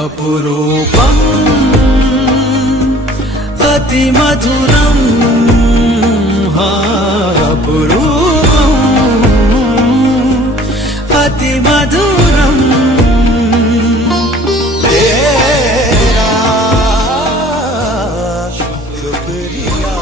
अपरूपम् अतिमधुरम् अपरूपम् अतिमधुरम् तेरा शुक्रिया।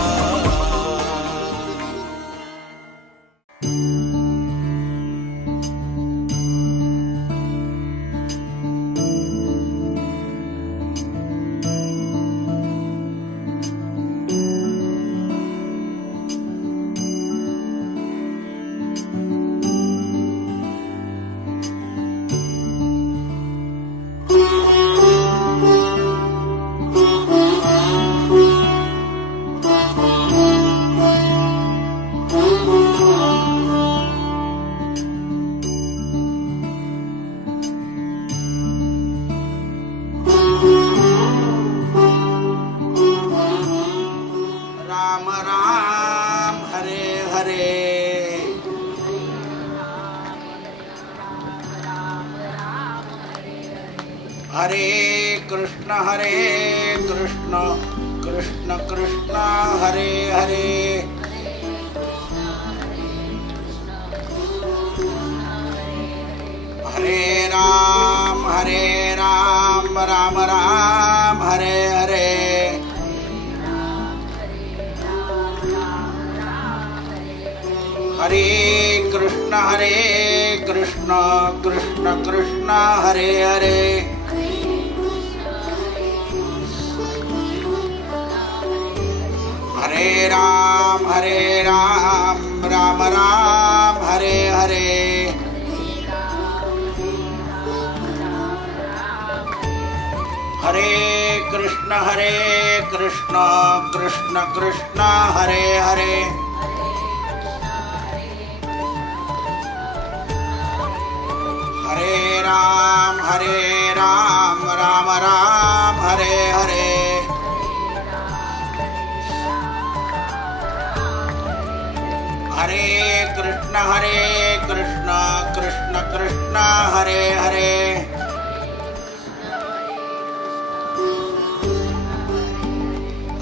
हरे कृष्ण कृष्ण कृष्ण हरे हरे हरे राम राम राम हरे हरे हरे कृष्ण कृष्ण कृष्ण हरे हरे हरे राम राम राम हरे हरे हरे कृष्ण कृष्ण कृष्ण हरे हरे हरे राम राम राम हरे हरे हरे कृष्ण कृष्ण कृष्ण हरे हरे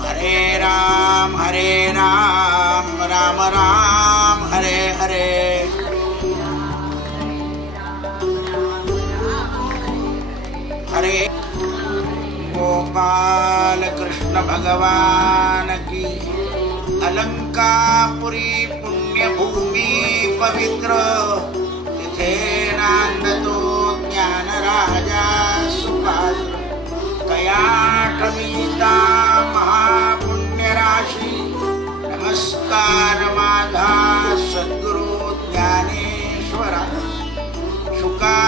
हरे राम राम राम हरे हरे हरे गोपाल कृष्ण भगवान की अलंकापुरी पुण्य भूमि पवित्र तिथे नांदतो ज्ञान राजा सुपात्र कयाठमीता महापुण्य राशी नमस्कार माझा सद्गुरु ज्ञानेश्वरा शुका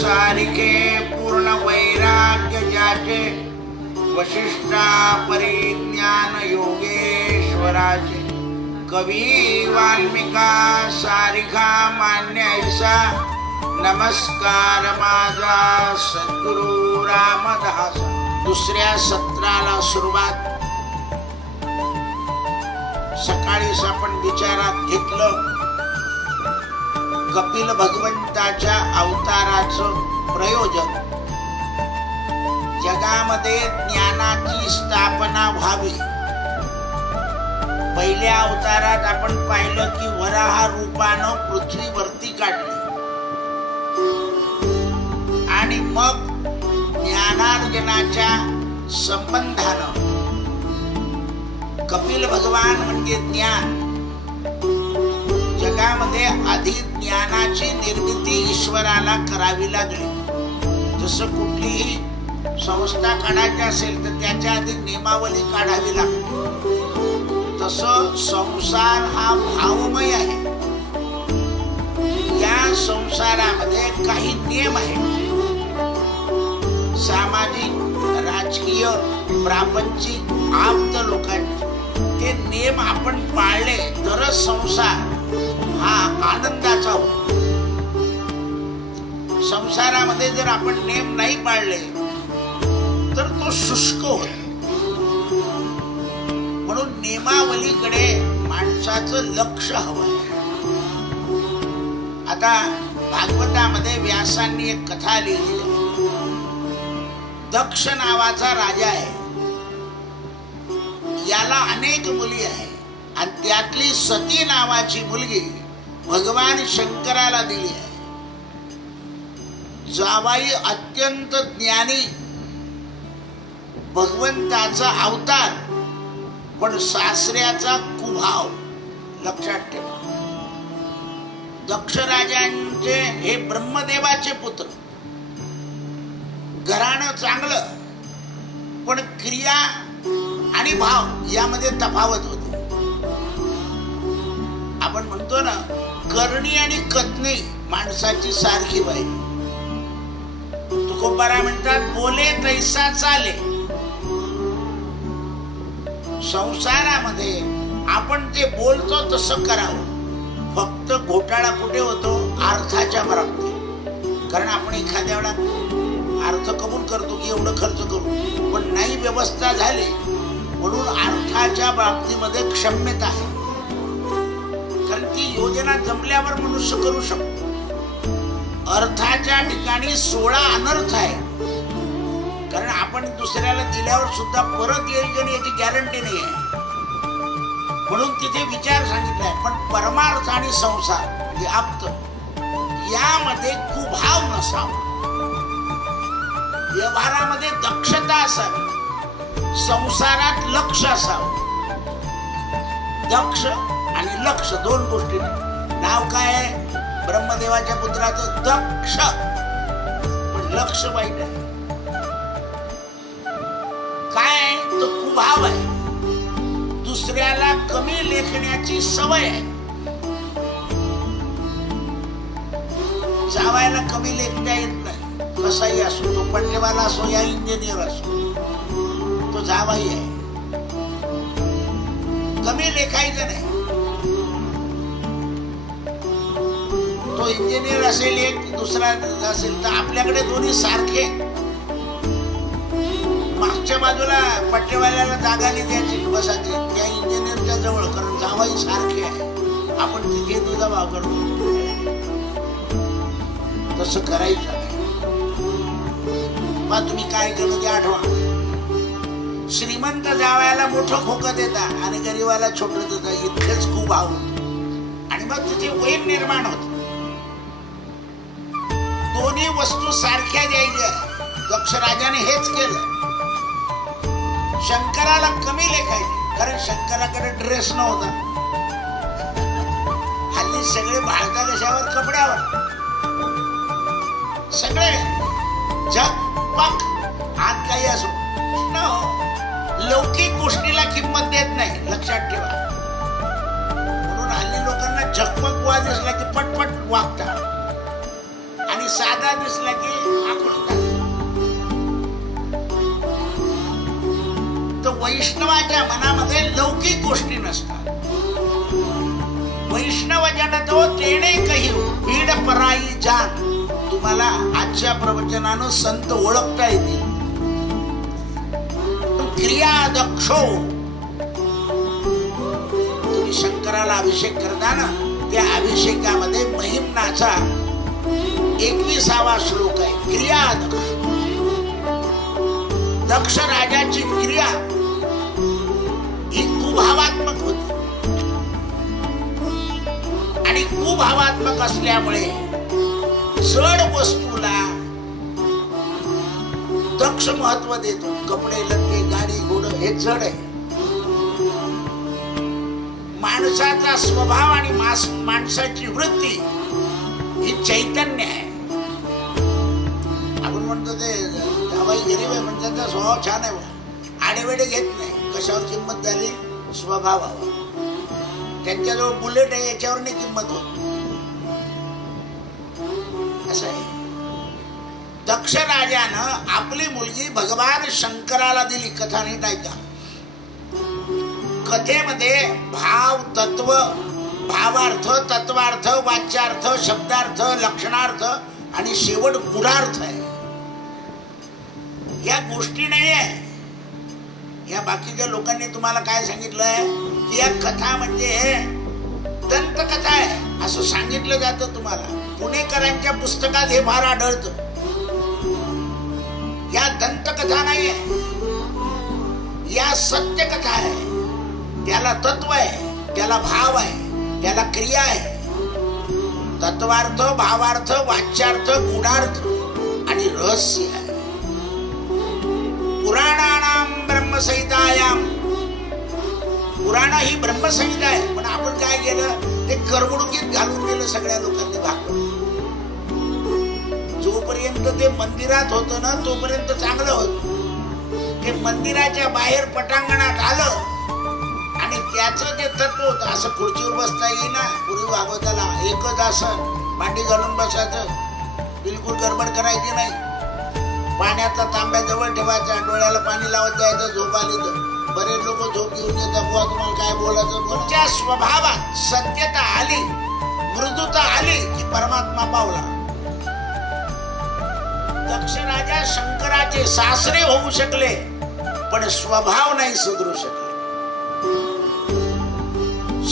सारिखे पूर्ण वैराग्य ज्याचे वशिष्ठा परिज्ञान योगेश्वराचे कवी वाल्मिका सारिखा मान्य ऐसा नमस्कार माझा सद्गुरु रामदास। दुसऱ्या सत्राला सुरुवात सकाळीच आपण विचारात घेतलं कपिल भगवंताच्या अवताराचं प्रयोजन जगामध्ये ज्ञानाची स्थापना व्हावी। पहिल्या अवतारात आपण पाहिलं की वराह रूपानं पृथ्वीवरती काढली आणि मग ज्ञानार्जनाच्या संबंधानं कपिल भगवान म्हणजे ज्ञान जगामध्ये आधी ज्ञानाची निर्मिती ईश्वराला करावी लागली। जसं कुठलीही संस्था काढायची असेल तर त्याच्या आधी नियमावली काढावी लागते तसं संसार हा भावमय आहे। या संसारामध्ये काही नियम आहेत सामाजिक राजकीय प्रापंचिक आप्त लोकांचे ते नियम आपण पाळले तरच संसार हा आनंदाचा होतो। संसारामध्ये जर आपण नियम नाही पाळले तर तो शुष्क होतो। म्हणून नियमावलीकडे माणसाचं लक्ष हवं। आता भागवतामध्ये व्यासांनी एक कथा लिहिली दक्ष नावाचा राजा आहे, याला अनेक मुली आहे आणि त्यातली सती नावाची मुलगी भगवान शंकराला दिली आहे. जावाई अत्यंत ज्ञानी, भगवंताचा अवतार, पण सासऱ्याचा कुभाव. लक्षात ठेवा, दक्ष राजांचे हे ब्रह्मदेवाचे पुत्र, घराणं चांगलं, पण क्रिया आणि भाव यामध्ये तफावत होते. आपण म्हणतो ना, करणी आणि कथनी माणसाची सारखी पाहिजे. तुकोबारा म्हणतात, बोले तैसा चाले. संसारामध्ये आपण जे बोलतो तसं करावं. फक्त घोटाळा कुठे होतो? अर्थाच्या प्राप्ती. कारण आपण एखाद्या वेळा अर्थ कबूल करतो की एवढं खर्च करू, पण नाही व्यवस्था झाली, म्हणून अर्थाच्या बाबतीमध्ये क्षम्यता आहे. कारण ती योजना जमल्यावर मनुष्य करू शकतो. अर्थाच्या ठिकाणी 16 अनर्थ आहे. कारण आपण दुसऱ्याला दिल्यावर सुद्धा परत येईल की याची गॅरंटी नाही आहे, म्हणून तिथे विचार सांगितलाय. पण परमार्थ आणि संसार म्हणजे आप्त, यामध्ये कुभाव नसावा. व्यवहारामध्ये दक्षता असावी, संसारात लक्ष असावं. दक्ष आणि लक्ष दोन गोष्टी. नाव काय आहे ब्रह्मदेवाच्या पुत्राचं? दक्ष. पण लक्ष वाईट आहे. काय? तो कुभाव आहे. दुसऱ्याला कमी लेखण्याची सवय आहे. जावायला कमी लेखता येत नाही. कसाही असो, तो पट्टेवाला असो या इंजिनियर असो, तो जावाई आहे. कमी लेखायचं नाही. तो इंजिनियर असेल एक, दुसरा असेल, तर आपल्याकडे दोन्ही सारखे. मागच्या बाजूला पट्टेवाल्याला जागा नाही द्यायची बसायची त्या इंजिनियरच्या जवळ, कारण जावाई सारखे आहे. आपण तिथे तुझा भाव करतो, तसं करायचं नाही. मग तुम्ही काय केलं ते आठवा. श्रीमंत जावयाला मोठं खोकं देता आणि गरीबाला छोटं देता, इतकंच खूप आवडत. आणि मग तिथे वैर निर्माण होत. दोन्ही वस्तू सारख्या द्यायच्या. दक्ष राजाने हेच केलं. शंकराला कमी लेखायचे, कारण शंकराकडे ड्रेस नव्हता. हल्ली सगळे भाळता कशावर? कपड्यावर. सगळे झकपक हात काही असो, लौकिक गोष्टीला किंमत देत नाही. लक्षात ठेवा. म्हणून हल्ली लोकांना झकपक वा दिसला की पटपट वागतात आणि साधा दिसला की आखडतात. तर वैष्णवाच्या मनामध्ये लौकिक गोष्टी नसतात. वैष्णव जन तो तेणे कही भीड पराई जान. तुम्हाला आजच्या प्रवचनानं संत ओळखता येतील. क्रिया दक्षो. तुम्ही शंकराला अभिषेक करता ना, त्या अभिषेकामध्ये महिम्नाचा 21वा श्लोक आहे. क्रिया दक्ष. दक्ष राजाची क्रिया ही कुभावात्मक होती. आणि कुभावात्मक असल्यामुळे जड वस्तूला दक्ष महत्व देतो. कपडे, लत्ते, गाडी, घोडं हे जड आहे. माणसाचा स्वभाव आणि माणसाची वृत्ती ही चैतन्य आहे. आपण म्हणतो ते जावाई गरीब आहे म्हणजे त्यांचा स्वभाव छान आहे, आडेवेडे घेत नाही. कशावर किंमत झाली? स्वभावावर. त्यांच्याजवळ बुलेट आहे याच्यावर नाही किंमत होत. असं आहे. दक्ष राजानं आपली मुलगी भगवान शंकराला दिली. कथा नीट ऐका. कथेमध्ये भाव, तत्व, भावार्थ, तत्वार्थ, वाच्यार्थ, शब्दार्थ, लक्षणार्थ आणि शेवट गुणार्थ आहे. या गोष्टी नाही आहे. या बाकीच्या लोकांनी तुम्हाला काय सांगितलंय की या कथा म्हणजे दंतकथा आहे असं सांगितलं जातं तुम्हाला. पुणेकरांच्या पुस्तकात हे फार आढळतं. या दंतकथा नाहीये, या सत्य कथा आहे. त्याला तत्व आहे, त्याला भाव आहे, त्याला क्रिया आहे. तत्वार्थ, भावार्थ, वाच्यार्थ, गुणार्थ आणि रहस्य आहे. पुराणानाम ब्रह्मसंहितायाम, पुराण ही ब्रह्मसंहिता आहे. पण आपण काय केलं, ते करमणुकीत घालून दिलं सगळ्या लोकांनी भागवत. जोपर्यंत ते मंदिरात होतं ना तोपर्यंत चांगलं होतं. ते मंदिराच्या बाहेर पटांगणात आलं आणि त्याचं जे तत्व होतं, असं खुर्चीवर बसता येईना. पूर्वी भागवताला एकच आसन, मांडी घालून बसायचं, बिलकुल गडबड करायची नाही. पाण्याचा तांब्या जवळ ठेवायचा, डोळ्याला पाणी लावत जायचं. झोप आली तर बरेच लोक झोप घेऊन येतात. बुवा तुम्हाला काय बोलायचं. तुमच्या स्वभावात सत्यता आली, मृदुता आली की परमात्मा पावला. दक्ष राजा शंकराचे सासरे होऊ शकले पण स्वभाव नाही सुधरू शकले.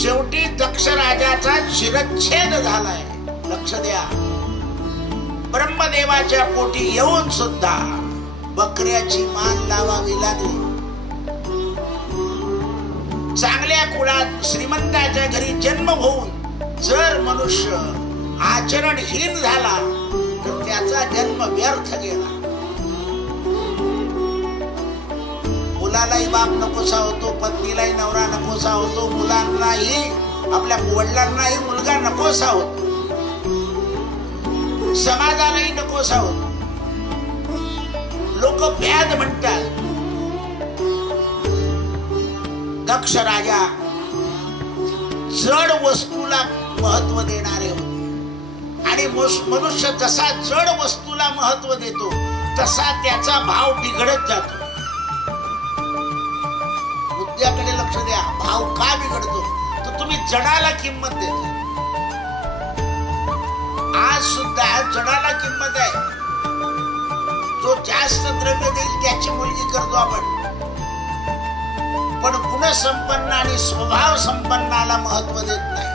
शेवटी दक्ष राजाचा शिरच्छेद झालाय. लक्ष द्या, ब्रह्मदेवाच्या पोटी येऊन सुद्धा बकऱ्याची मान लावावी लागली. चांगल्या कुळात श्रीमंताच्या घरी जन्म होऊन जर मनुष्य आचरणहीन झाला तर त्याचा जन्म व्यर्थ गेला. मुलालाही बाप नकोसा होतो, पत्नीलाही नवरा नकोसा होतो, मुलांनाही आपल्या वडिलांनाही मुलगा नकोसा होतो, समाजालाही नकोसा होतो. लोक व्याध म्हणतात. दक्ष राजा जड वस्तूला महत्व देणारे होते आणि मनुष्य जसा जड वस्तूला महत्व देतो तसा त्याचा भाव बिघडत जातो. मुद्द्याकडे लक्ष द्या. भाव का बिघडतो तर तुम्ही जडाला किंमत देता. आज सुद्धा जडाला किंमत आहे. जो जास्त द्रव्य देईल त्याची मुलगी करतो आपण, पण गुणसंपन्न आणि स्वभाव संपन्नाला महत्व देत नाही.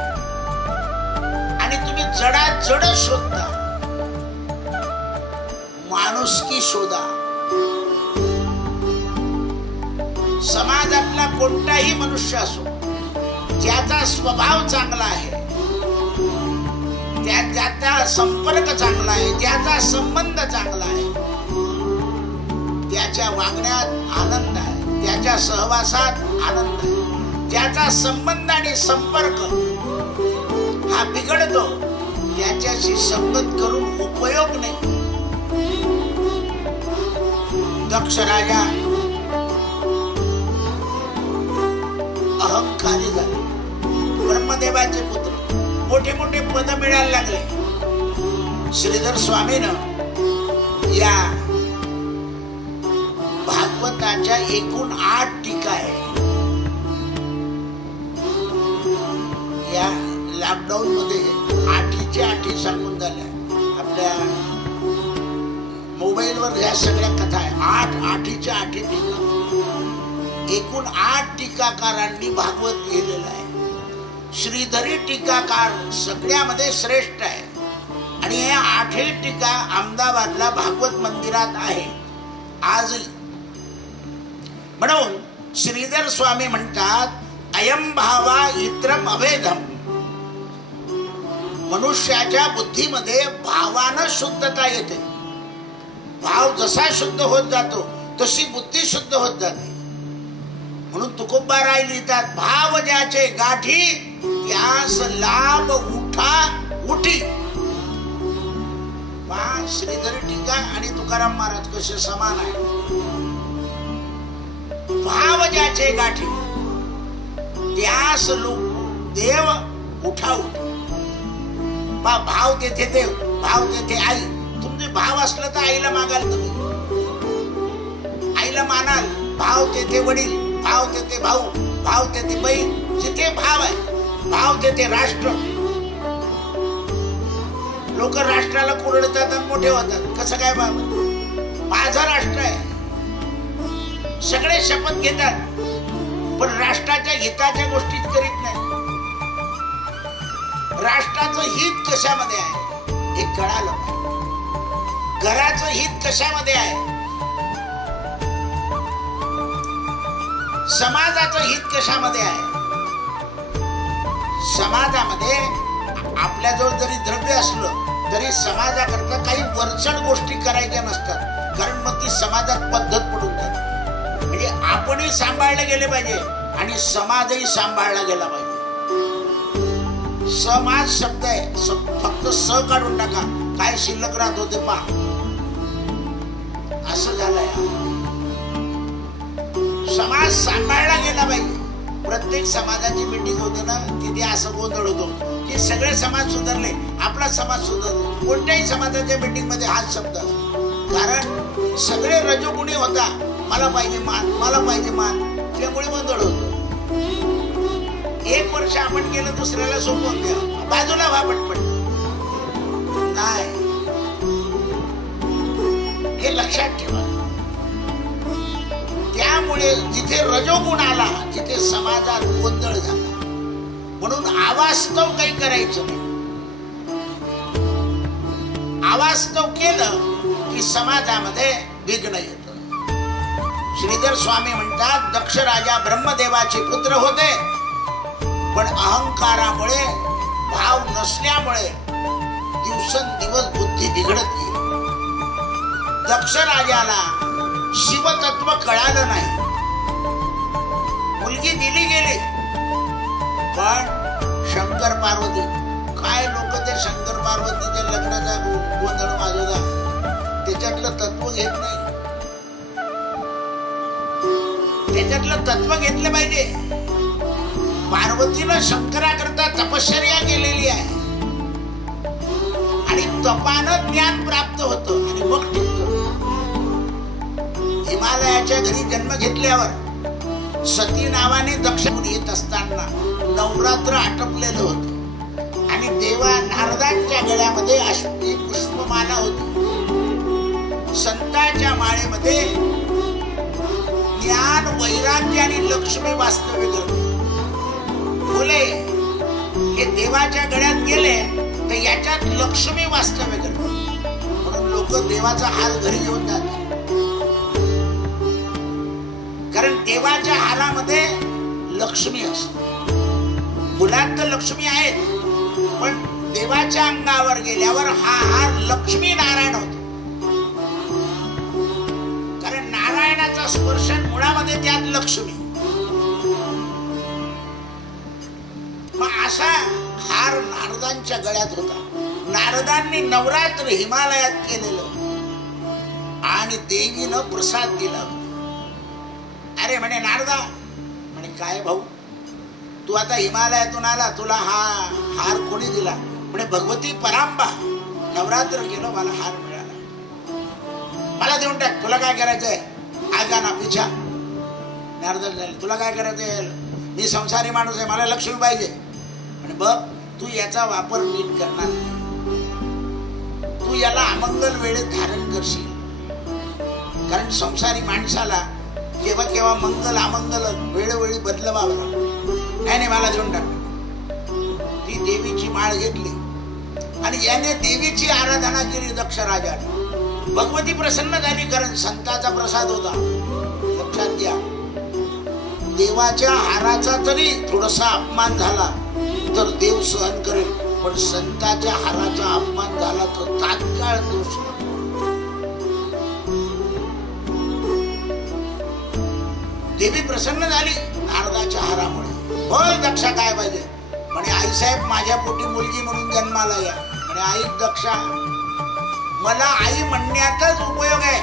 आणि तुम्ही जडात जड शोधता. माणुसकी शोधा. समाजातला कोणताही मनुष्य असो, ज्याचा स्वभाव चांगला आहे, ज्याचा संपर्क चांगला आहे, ज्याचा संबंध चांगला आहे, त्याच्या वागण्यात आनंद आहे, त्याच्या सहवासात आनंद आहे. ज्याचा संबंध आणि संपर्क हा बिघडतो त्याच्याशी संगत करून उपयोग नाही. दक्ष राजा अहंकारी झाले. ब्रह्मदेवाचे पुत्र मोठे मोठे पद मिळायला लागले. श्रीधर स्वामीनं या भागवताच्या एकूण 8 टीका आहे. या लॉकडाऊन मध्ये 8 सांगून झाल्या. आपल्या मोबाईलवर ह्या सगळ्या कथा आहे. 8 टीका. एकूण 8 टीकाकारांनी भागवत लिहिलेलं आहे. श्रीधरी टीकाकार सगळ्यामध्ये श्रेष्ठ आहे आणि हे 8 टीका अहमदाबादला भागवत मंदिरात आहे आजही. म्हणून श्रीधर स्वामी म्हणतात, अयम भावा इत्रम अभेदम. मनुष्याच्या बुद्धीमध्ये भावानं शुद्धता येते. भाव जसा शुद्ध होत जातो तशी बुद्धी शुद्ध होत जाते. म्हणून तुकोबाराय लिहितात, भाव ज्याचे गाठी त्यास लाभ उठा उठी. पहा श्रीधरी टीका आणि तुकाराम महाराज कसे समान आहे. भाव ज्याचे गाठी त्यास देव उठा उठी. भाव तेथे देव, भाव तेथे आई. तुमचे भाव असलं तर आईला मागाल, तुम्ही आईला मानाल. भाव तेथे वडील, भाव तेथे भाऊ, भाव तेथे बहीण. जिथे भाव आहे, भाव तेथे राष्ट्र. लोक राष्ट्राला कुरडतात आणि मोठे होतात. कसं काय बाबा, माझा राष्ट्र आहे. सगळे शपथ घेतात पण राष्ट्राच्या हिताच्या गोष्टीच करीत नाही. राष्ट्राचं हित कशामध्ये आहे हे कळालं पाहिजे. घराचं हित कशामध्ये आहे समाजाचं हित कशामध्ये आहे? समाजामध्ये आपल्याजवळ जरी द्रव्य असलं तरी समाजाकरता काही वरचढ गोष्टी करायच्या नसतात, कारण मग ती समाजात पद्धत पडून जाते. म्हणजे आपणही सांभाळले गेले पाहिजे आणि समाजही सांभाळला गेला पाहिजे. समाज शब्द आहे, फक्त स काढून टाका, काय शिल्लक राहत होते पहा. असं झालंय. समाज सांभाळला गेला पाहिजे. प्रत्येक समाजाची मीटिंग होते ना, तिथे असं गोंधळ होतो की सगळे समाज सुधारले, आपला समाज सुधारला. कोणत्याही समाजाच्या मीटिंग मध्ये हाच शब्द असतो, कारण सगळे रजोगुणी होता. मला पाहिजे मान, मला पाहिजे मान, त्यामुळे गोंधळ होतो. एक वर्ष आपण केलं, दुसऱ्याला सोपवून द्या, बाजूला व्हा पटपट. नाही, हे लक्षात ठेवा. त्यामुळे जिथे रजोगुण आला तिथे समाजात गोंधळ झाला. म्हणून अवास्तव काही करायचं नाही. अवास्तव केलं की समाजामध्ये विघ्न येतं. श्रीधर स्वामी म्हणतात, दक्ष राजा ब्रह्मदेवाचे पुत्र होते, पण अहंकारामुळे, भाव नसल्यामुळे दिवसेंदिवस बुद्धी बिघडत गेली. दक्ष राजाला शिवतत्व कळालं नाही. मुलगी दिली गेली, पण शंकर पार्वती, काय लोक ते शंकर पार्वतीच्या लग्नाचा गोंधळ वाजवतात, त्याच्यातलं तत्व घेत नाही. त्याच्यातलं तत्व घेतलं पाहिजे. पार्वतीनं शंकराकरता तपश्चर्या केलेली आहे आणि तपानं ज्ञान प्राप्त होतं आणि मग टिकतं. हिमालयाच्या घरी जन्म घेतल्यावर सती नावाने दक्ष येत असताना नवरात्र आटपलेलं होतं आणि देवा नारदांच्या गळ्यामध्ये अष्टी पुष्पमाला होती. संतांच्या माळेमध्ये ज्ञान, वैराग्य आणि लक्ष्मी वास्तव्य करते. फुले हे देवाच्या गळ्यात गेले तर याच्यात लक्ष्मी वास्तव्य करते. म्हणून लोक देवाचा हार घरी घेऊन जातात, कारण देवाच्या हारामध्ये लक्ष्मी असते. फुलात तर लक्ष्मी आहेत, पण देवाच्या अंगावर गेल्यावर हा हार लक्ष्मी नारायण होतो. कारण नारायणाचा स्पर्श मुळामध्ये त्यात लक्ष्मी. मग असा हार नारदांच्या गळ्यात होता. नारदांनी नवरात्र हिमालयात केलेलं आणि देवीनं प्रसाद दिला. अरे म्हणे नारदा, म्हणे काय भाऊ, तू आता हिमालयातून आला, तुला हा हार कोणी दिला? म्हणे भगवती परांबा, नवरात्र केलं, मला हार मिळाला, मला देऊन टाक. तुला काय करायचंय? आगा ना पिछा. नारदा झाले, तुला काय करायचंय? मी संसारी माणूस आहे, मला लक्ष्मी पाहिजे. म्हणे बघ, तू याचा वापर नीट करणार नाही, तू याला अमंगल वेळेत धारण करशील. कारण संसारी माणसाला केव्हा केव्हा मंगल अमंगल वेळोवेळी बदलवावं लागतं. नाही, मला देऊन टाक. ती देवीची माळ घेतली आणि याने देवीची आराधना केली दक्ष राजाने. भगवती प्रसन्न झाली, कारण संताचा प्रसाद होता. लक्षात घ्या, देवाच्या हाराचा जरी थोडासा अपमान झाला तर देव सहन करेल, पण संताच्या हाराचा अपमान झाला तर तात्काळ दोष. देवी प्रसन्न झाली नारदाच्या हारामुळे. बोल दक्षा, काय पाहिजे? म्हणे आईसाहेब, माझ्या पोटी मुलगी म्हणून जन्माला या. म्हणे आई दक्षा, मला आई म्हणण्यातच उपयोग आहे,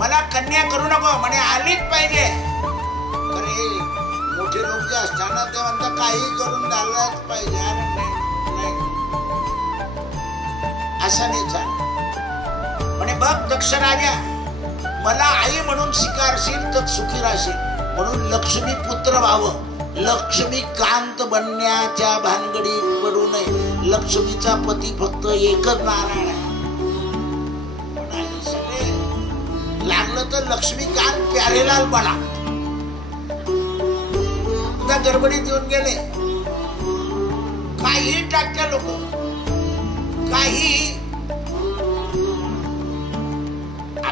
मला कन्या करू नको. म्हणे आलीच पाहिजे. अरे मोठे लोक जे असताना ते म्हणतात काही करून झालंच पाहिजे. अरे नाही, असं नाही चाल. म्हणे बघ दक्ष राजा, मला आई म्हणून स्वीकारशील तर सुखी राहशील. म्हणून लक्ष्मी पुत्र व्हावं, लक्ष्मी कांत बनण्याच्या भानगडीत पडू नये. लक्ष्मीचा पती फक्त एकच नारायण आहे. सगळे लागलं तर लक्ष्मीकांत प्यारेलाल बना. गडबडीत येऊन गेले, काही टाक्या लोक, काही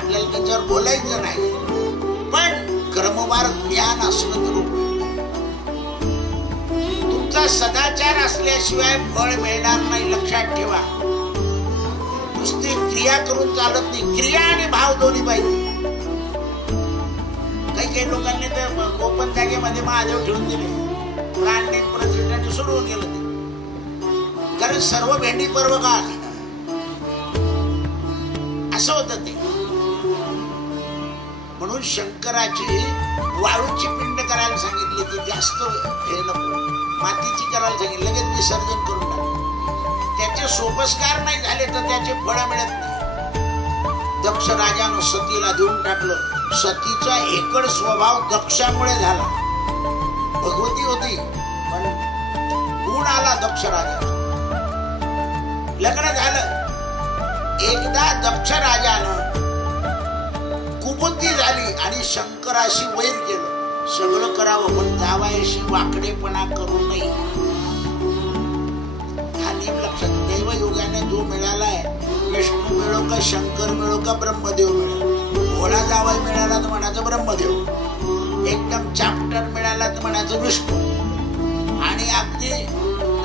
आपल्याला त्याच्यावर बोलायचं नाही, पण क्रमवार ज्ञान असलं तर तुमचा सदाचार असल्याशिवाय फळ मिळणार नाही, लक्षात ठेवा. नुसती क्रिया करून चालत नाही, क्रिया आणि भाव दोन्ही पाहिजे. काही लोकांनी तर ओपन जागेमध्ये महादेव ठेवून दिले, प्राणी प्रतिष्ठाने सोडून गेलं ते, कारण सर्व भेंडी पर्व काळ असं होतं ते. म्हणून शंकराची वाळूची पिंड करायला सांगितली, ती जास्त हे नको, मातीची करायला सांगितलं, लगेच विसर्जन करून टाक. त्याचे सोपस्कार नाही झाले तर त्याचे फळ मिळत नाही. दक्ष राजानं सतीला देऊन टाकलं. सतीचा एकड स्वभाव दक्षामुळे झाला. भगवती होती पण गुण आला दक्ष राजा. लग्न झालं. एकदा दक्ष राजानं कुबुद्धी झाली आणि शंकराशी वैर केलं. सगळं करावं पण जावयाशी वाकडेपणा करू नये. हा नियम लक्षात. दैवयोगाने जो मिळालाय, विष्णू मिळो का शंकर मिळो का ब्रह्मदेव मिळो, भोळा जावाई मिळाला तर म्हणायचं ब्रह्मदेव, एकदम चॅप्टर मिळाला तर म्हणायचं विष्णू, आणि अगदी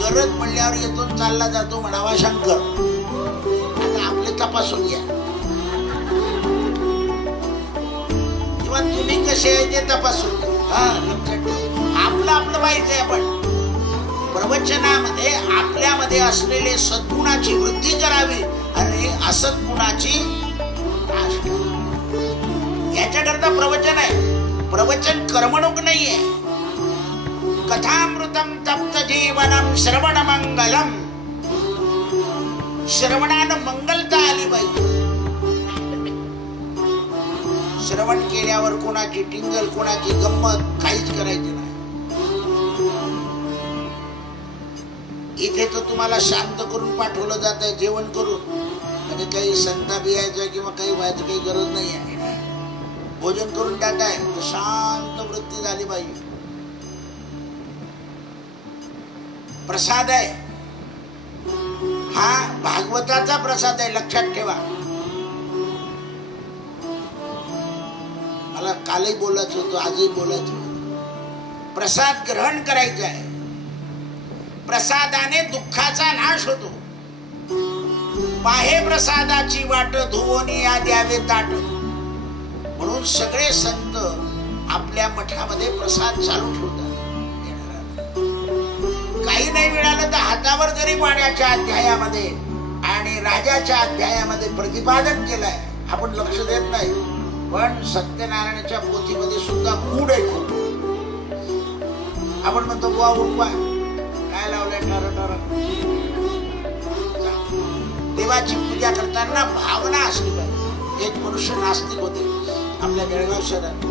गरज म्हणल्यावर येतो चालला जातो म्हणावा शंकर. आता आपले तपासून घ्या, किंवा तुम्ही कसे आहे ते तपासून घ्या. हा लक्षात ठेवा, आपलं आपलं पाहिजे. आपण प्रवचनामध्ये आपल्यामध्ये असलेले सद्गुणाची वृद्धी करावी आणि असद्गुणाची नाश करावी. याच्याकरता प्रवचन आहे. प्रवचन कर्मणूक नाहीये. कथामृतम तप्त जीवनम श्रवण मंगलम. श्रवणानं मंगलता आली पाहिजे. श्रवण केल्यावर कोणाची टिंगल, कोणाची गंमत काहीच करायची नाही. इथे तर तुम्हाला शांत करून पाठवलं जात आहे, जेवण करून, म्हणजे काही संताप यायचं किंवा काही व्हायचं काही गरज नाही आहे. भोजन करून जात आहे तर शांत वृत्ती झाली पाहिजे. प्रसाद आहे हा भागवताचा प्रसाद आहे, लक्षात ठेवा. मला कालही बोलायचं होतं, आजही बोलायचं होतं. प्रसाद ग्रहण करायचा आहे. प्रसादाने दुःखाचा नाश होतो. पाहे प्रसादाची वाट, धुवोनी या द्यावे ताट. म्हणून सगळे संत आपल्या मठामध्ये प्रसाद चालू ठेवतात. काही नाही मिळालं तर हातावर जरी पाण्याच्या अध्यायामध्ये आणि राजाच्या अध्यायामध्ये प्रतिपादन केलंय, आपण लक्ष देत नाही. पण सत्यनारायणाच्या पोथीमध्ये सुद्धा कूड आहे खूप. आपण म्हणतो बुवा उठवा, काय लावलंय ठर ठर. देवाची पूजा करताना भावना असली पाहिजे. एक मनुष्य नास्तिक होते आपल्या बेळगाव शहरात.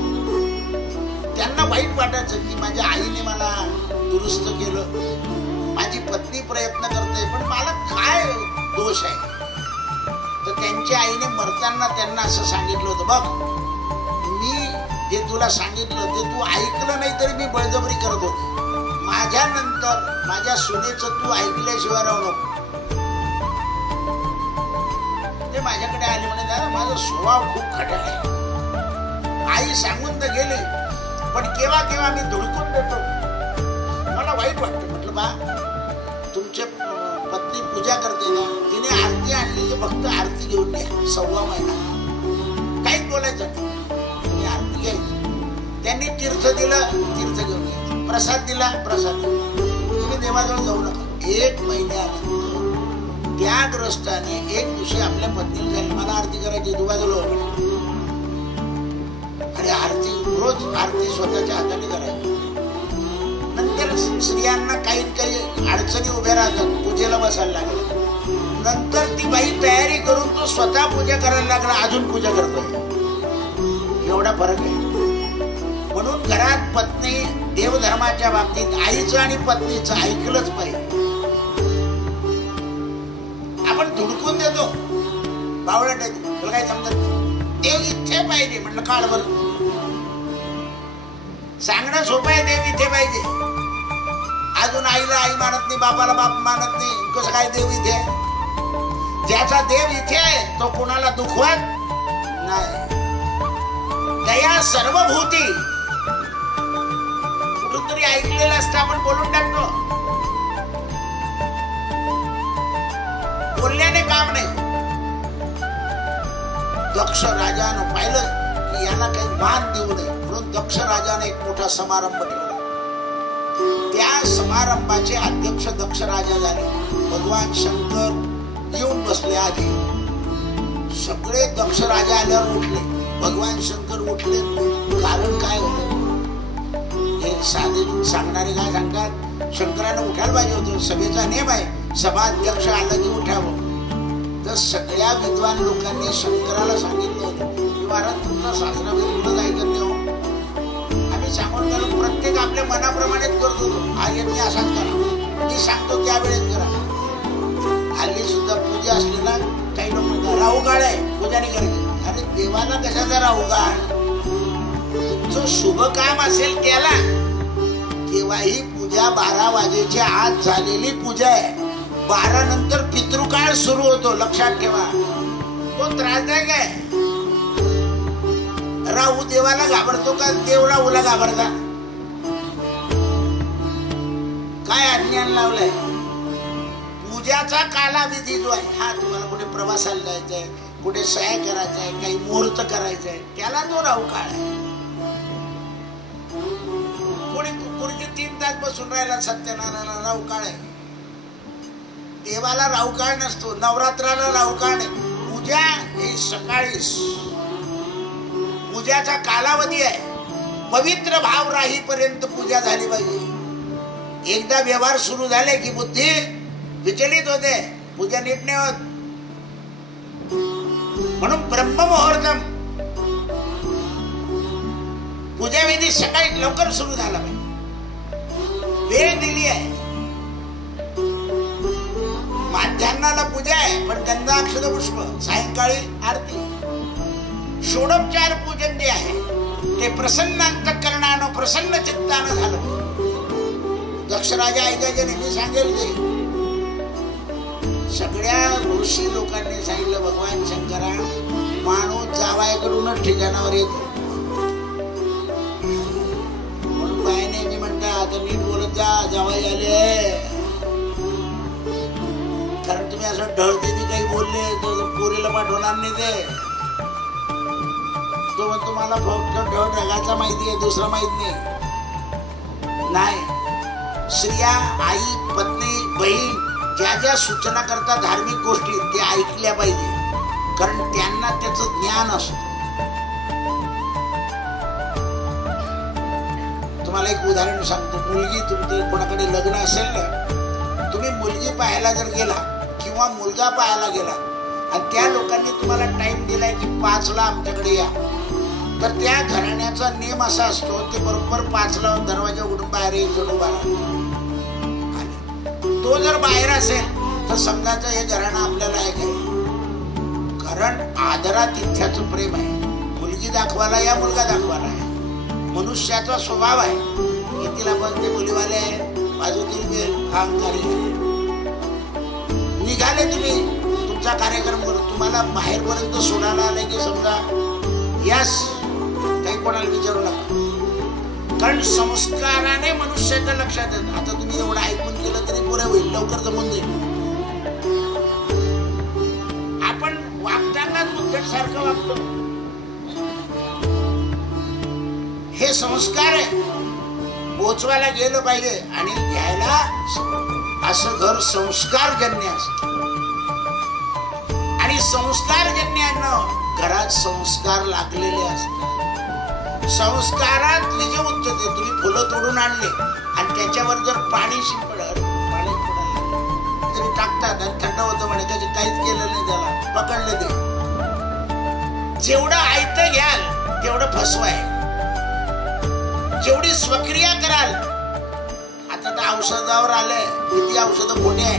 त्यांना वाईट वाटायचं की माझ्या आईने मला दुरुस्त केलं, माझी पत्नी प्रयत्न करते, पण मला काय दोष आहे. तर त्यांच्या आईने मरताना त्यांना असं सांगितलं होतं, बघ मी जे तुला सांगितलं ते तू ऐकलं नाही तरी मी बळजबरी करत होते. माझ्यानंतर माझ्या सुनेचं तू ऐकल्याशिवाय राहू नको. ते माझ्याकडे आले म्हणे, दादा माझा स्वभाव खूप खटाळ आहे. आई सांगून तर गेली पण केव्हा केव्हा मी धुडकून देतो, मला वाईट वाटतं. म्हटलं बा तुमचे पत्नी पूजा करते ना, तिने आरती आणली की फक्त आरती घेऊन घ्या. 1.25 महिना काहीच बोलायचं नाही, तुम्ही आरती घ्यायची. त्यांनी तीर्थ दिलं, तीर्थ घेऊन घ्यायचं. प्रसाद दिला, प्रसाद दिला. तुम्ही देवाजवळ जाऊ नका. 1 महिन्यानंतर त्या ग्रस्ताने एक दिवशी आपल्या पत्नीला झाली, मला आरती करायची, देवाजवळ आणि आरती रोज आरती स्वतःच्या हाताने करायची. नंतर स्त्रियांना काही काही अडचणी उभ्या राहतात, पूजेला बसायला लागला. नंतर ती बाई तयारी करून तो स्वतः पूजा करायला लागला, अजून पूजा करतोय. एवढा फरक आहे. म्हणून घरात पत्नी देवधर्माच्या बाबतीत आईचं आणि पत्नीचं ऐकलंच पाहिजे. आपण धुडकून देतो, बावळट आहे तुला काही समजत नाही. देव इथे पाहिजे म्हटलं काळभर सांगणं सोपं आहे. देव इथे पाहिजे. अजून आईला आई मानत नाही, बापाला बाप मानत नाही, कसं काय देव इथे? ज्याचा देव इथे आहे तो कोणाला दुखवत नाही, दया सर्वभूती कुठून तरी ऐकलेलं असतं, आपण बोलून टाकतो. बोलण्याने काम नाही. दक्ष राजानं पाहिलं की याला काही मान देऊ नये, म्हणून दक्ष राजाने एक मोठा समारंभ ठेवला. त्या समारंभाचे अध्यक्ष दक्ष राजा झाले. भगवान शंकर येऊन बसले. आधी सगळे दक्ष राजा आल्यावर उठले, भगवान शंकर उठले. कारण काय होतं हे साधे सांगणारे काय सांगतात, शंकरानं उठायला पाहिजे होतं, सभेचा नियम आहे, सभाध्यक्ष आलं की उठावं. तर सगळ्या विद्वान लोकांनी शंकराला सांगितलं होतं की महाराज तुमचा सासरा विरोध ऐकत नाही. आम्ही सांगून गेलो, प्रत्येक आपल्या मनाप्रमाणेच करत होतो. हा यज्ञ असाच करा, मी सांगतो त्यावेळेस करा. हल्ली सुद्धा पूजा असली ना, काही लोक म्हणतात राहू काळ आहे, पूजा नाही करायची. अरे देवाला कशाचा राहू काळ? तुमचं शुभ काम असेल त्याला. केव्हाही पूजा 12 वाजेच्या आत झालेली पूजा आहे. 12 नंतर पितृकाळ सुरू होतो, लक्षात ठेवा. तो त्रासदायक आहे. राहू देवाला घाबरतो का देव राहूला घाबरता? काय अज्ञान लावलंय. पूजाचा कालावधी जो आहे, हा तुम्हाला कुठे प्रवासाला जायचंय, कुठे सह्या करायचंय, काही मुहूर्त करायचंय, त्याला तो राहू काळ आहे. कोणी गुरुजी 3 तास बसून राहिला सत्यनारायणाला राहू काळ आहे. देवाला राहू काळ नसतो, नवरात्राला राहू काळ नाही. पूजा ही सकाळीच, पूजाचा कालावधी आहे. पवित्र भाव राहीपर्यंत पूजा झाली पाहिजे. एकदा व्यवहार सुरू झाले की बुद्धी विचलित होते, पूजा नीट नाही होत. म्हणून ब्रह्ममुहूर्तम, पूजाविधी सकाळी लवकर सुरू झाला पाहिजे. वेळ दिली आहे. माध्यान्हाला पूजा आहे, पण गंधा अक्षत पुष्प, सायंकाळी आरती. षोडोपचार पूजन जे आहे ते प्रसन्न अंतःकरणानं, प्रसन्न चित्तानं झालं. दक्ष राजा ऐकायचे नेहमी सांगेल ते. सगळ्या ऋषी लोकांनी सांगितलं भगवान शंकरा, माणूस जावायकडूनच ठिकाणावर येतो. म्हणून बायने मी म्हणता आता नीट बोलत जा, जावाई आले. कारण तुम्ही असं ढळते काही बोलले तर पोरीला पाठवणार नाही ते. तो म्हणतो मला फक्त ढळ ढगाचा माहिती आहे, दुसरा माहित नाही. स्त्रिया, आई, पत्नी, बहीण ज्या ज्या सूचना करतात धार्मिक गोष्टी ते ऐकल्या पाहिजे, कारण त्यांना त्याचं ज्ञान असतं. तुम्हाला एक उदाहरण सांगतो. मुलगी, तुमचं कोणाकडे लग्न असेल ना, तुम्ही मुलगी पाहायला जर गेला किंवा मुलगा पाहायला गेला आणि त्या लोकांनी तुम्हाला टाइम दिलाय की 5ला आमच्याकडे या, तर त्या घराण्याचा नियम असा असतो ते बरोबर 5ला दरवाजा उघडून बाहेर येऊन उभा राहतो. तो जर बाहेर असेल तर समजायचं हे घराणं आपल्याला आहे काय. कारण आदरातिथ्याचं प्रेम आहे. मुलगी दाखवायला या, मुलगा दाखवायला आहे. मनुष्याचा स्वभाव आहे. येथील आपण ते मुलीवाले आहे, बाजूतील अहंकारी आहे. निघाले तुम्ही तुमचा कार्यक्रम करून, तुम्हाला बाहेरपर्यंत सोडायला आले की समजा यस, काही कोणाला विचारू नका. कारण संस्काराने मनुष्याच्या लक्षात येतं. आता तुम्ही एवढं ऐकून केलं तरी पुरे होईल, लवकर जमून जाईल. आपण वागताना मुद्दे सारखं वागतो. हे संस्कार आहे, पोचवायला गेलं पाहिजे. आणि घ्यायला असं घर संस्कारजन्य असतं. आणि संस्कारजन्यानं घरात संस्कार लागलेले असतात. संस्कारात निज उच्चते. तुम्ही फुलं तोडून आणले आणि त्याच्यावर जर पाणी शिंपडलं, पाणी तरी टाकतात आणि थंड होतं म्हणे, त्याचे काहीच केलं नाही, त्याला पकडले ते. जेवढं आयतं घ्याल तेवढं फसवाय. जेवढी स्वक्रिया कराल, आता तर औषधावर आलंय, किती औषधं खोटे आहे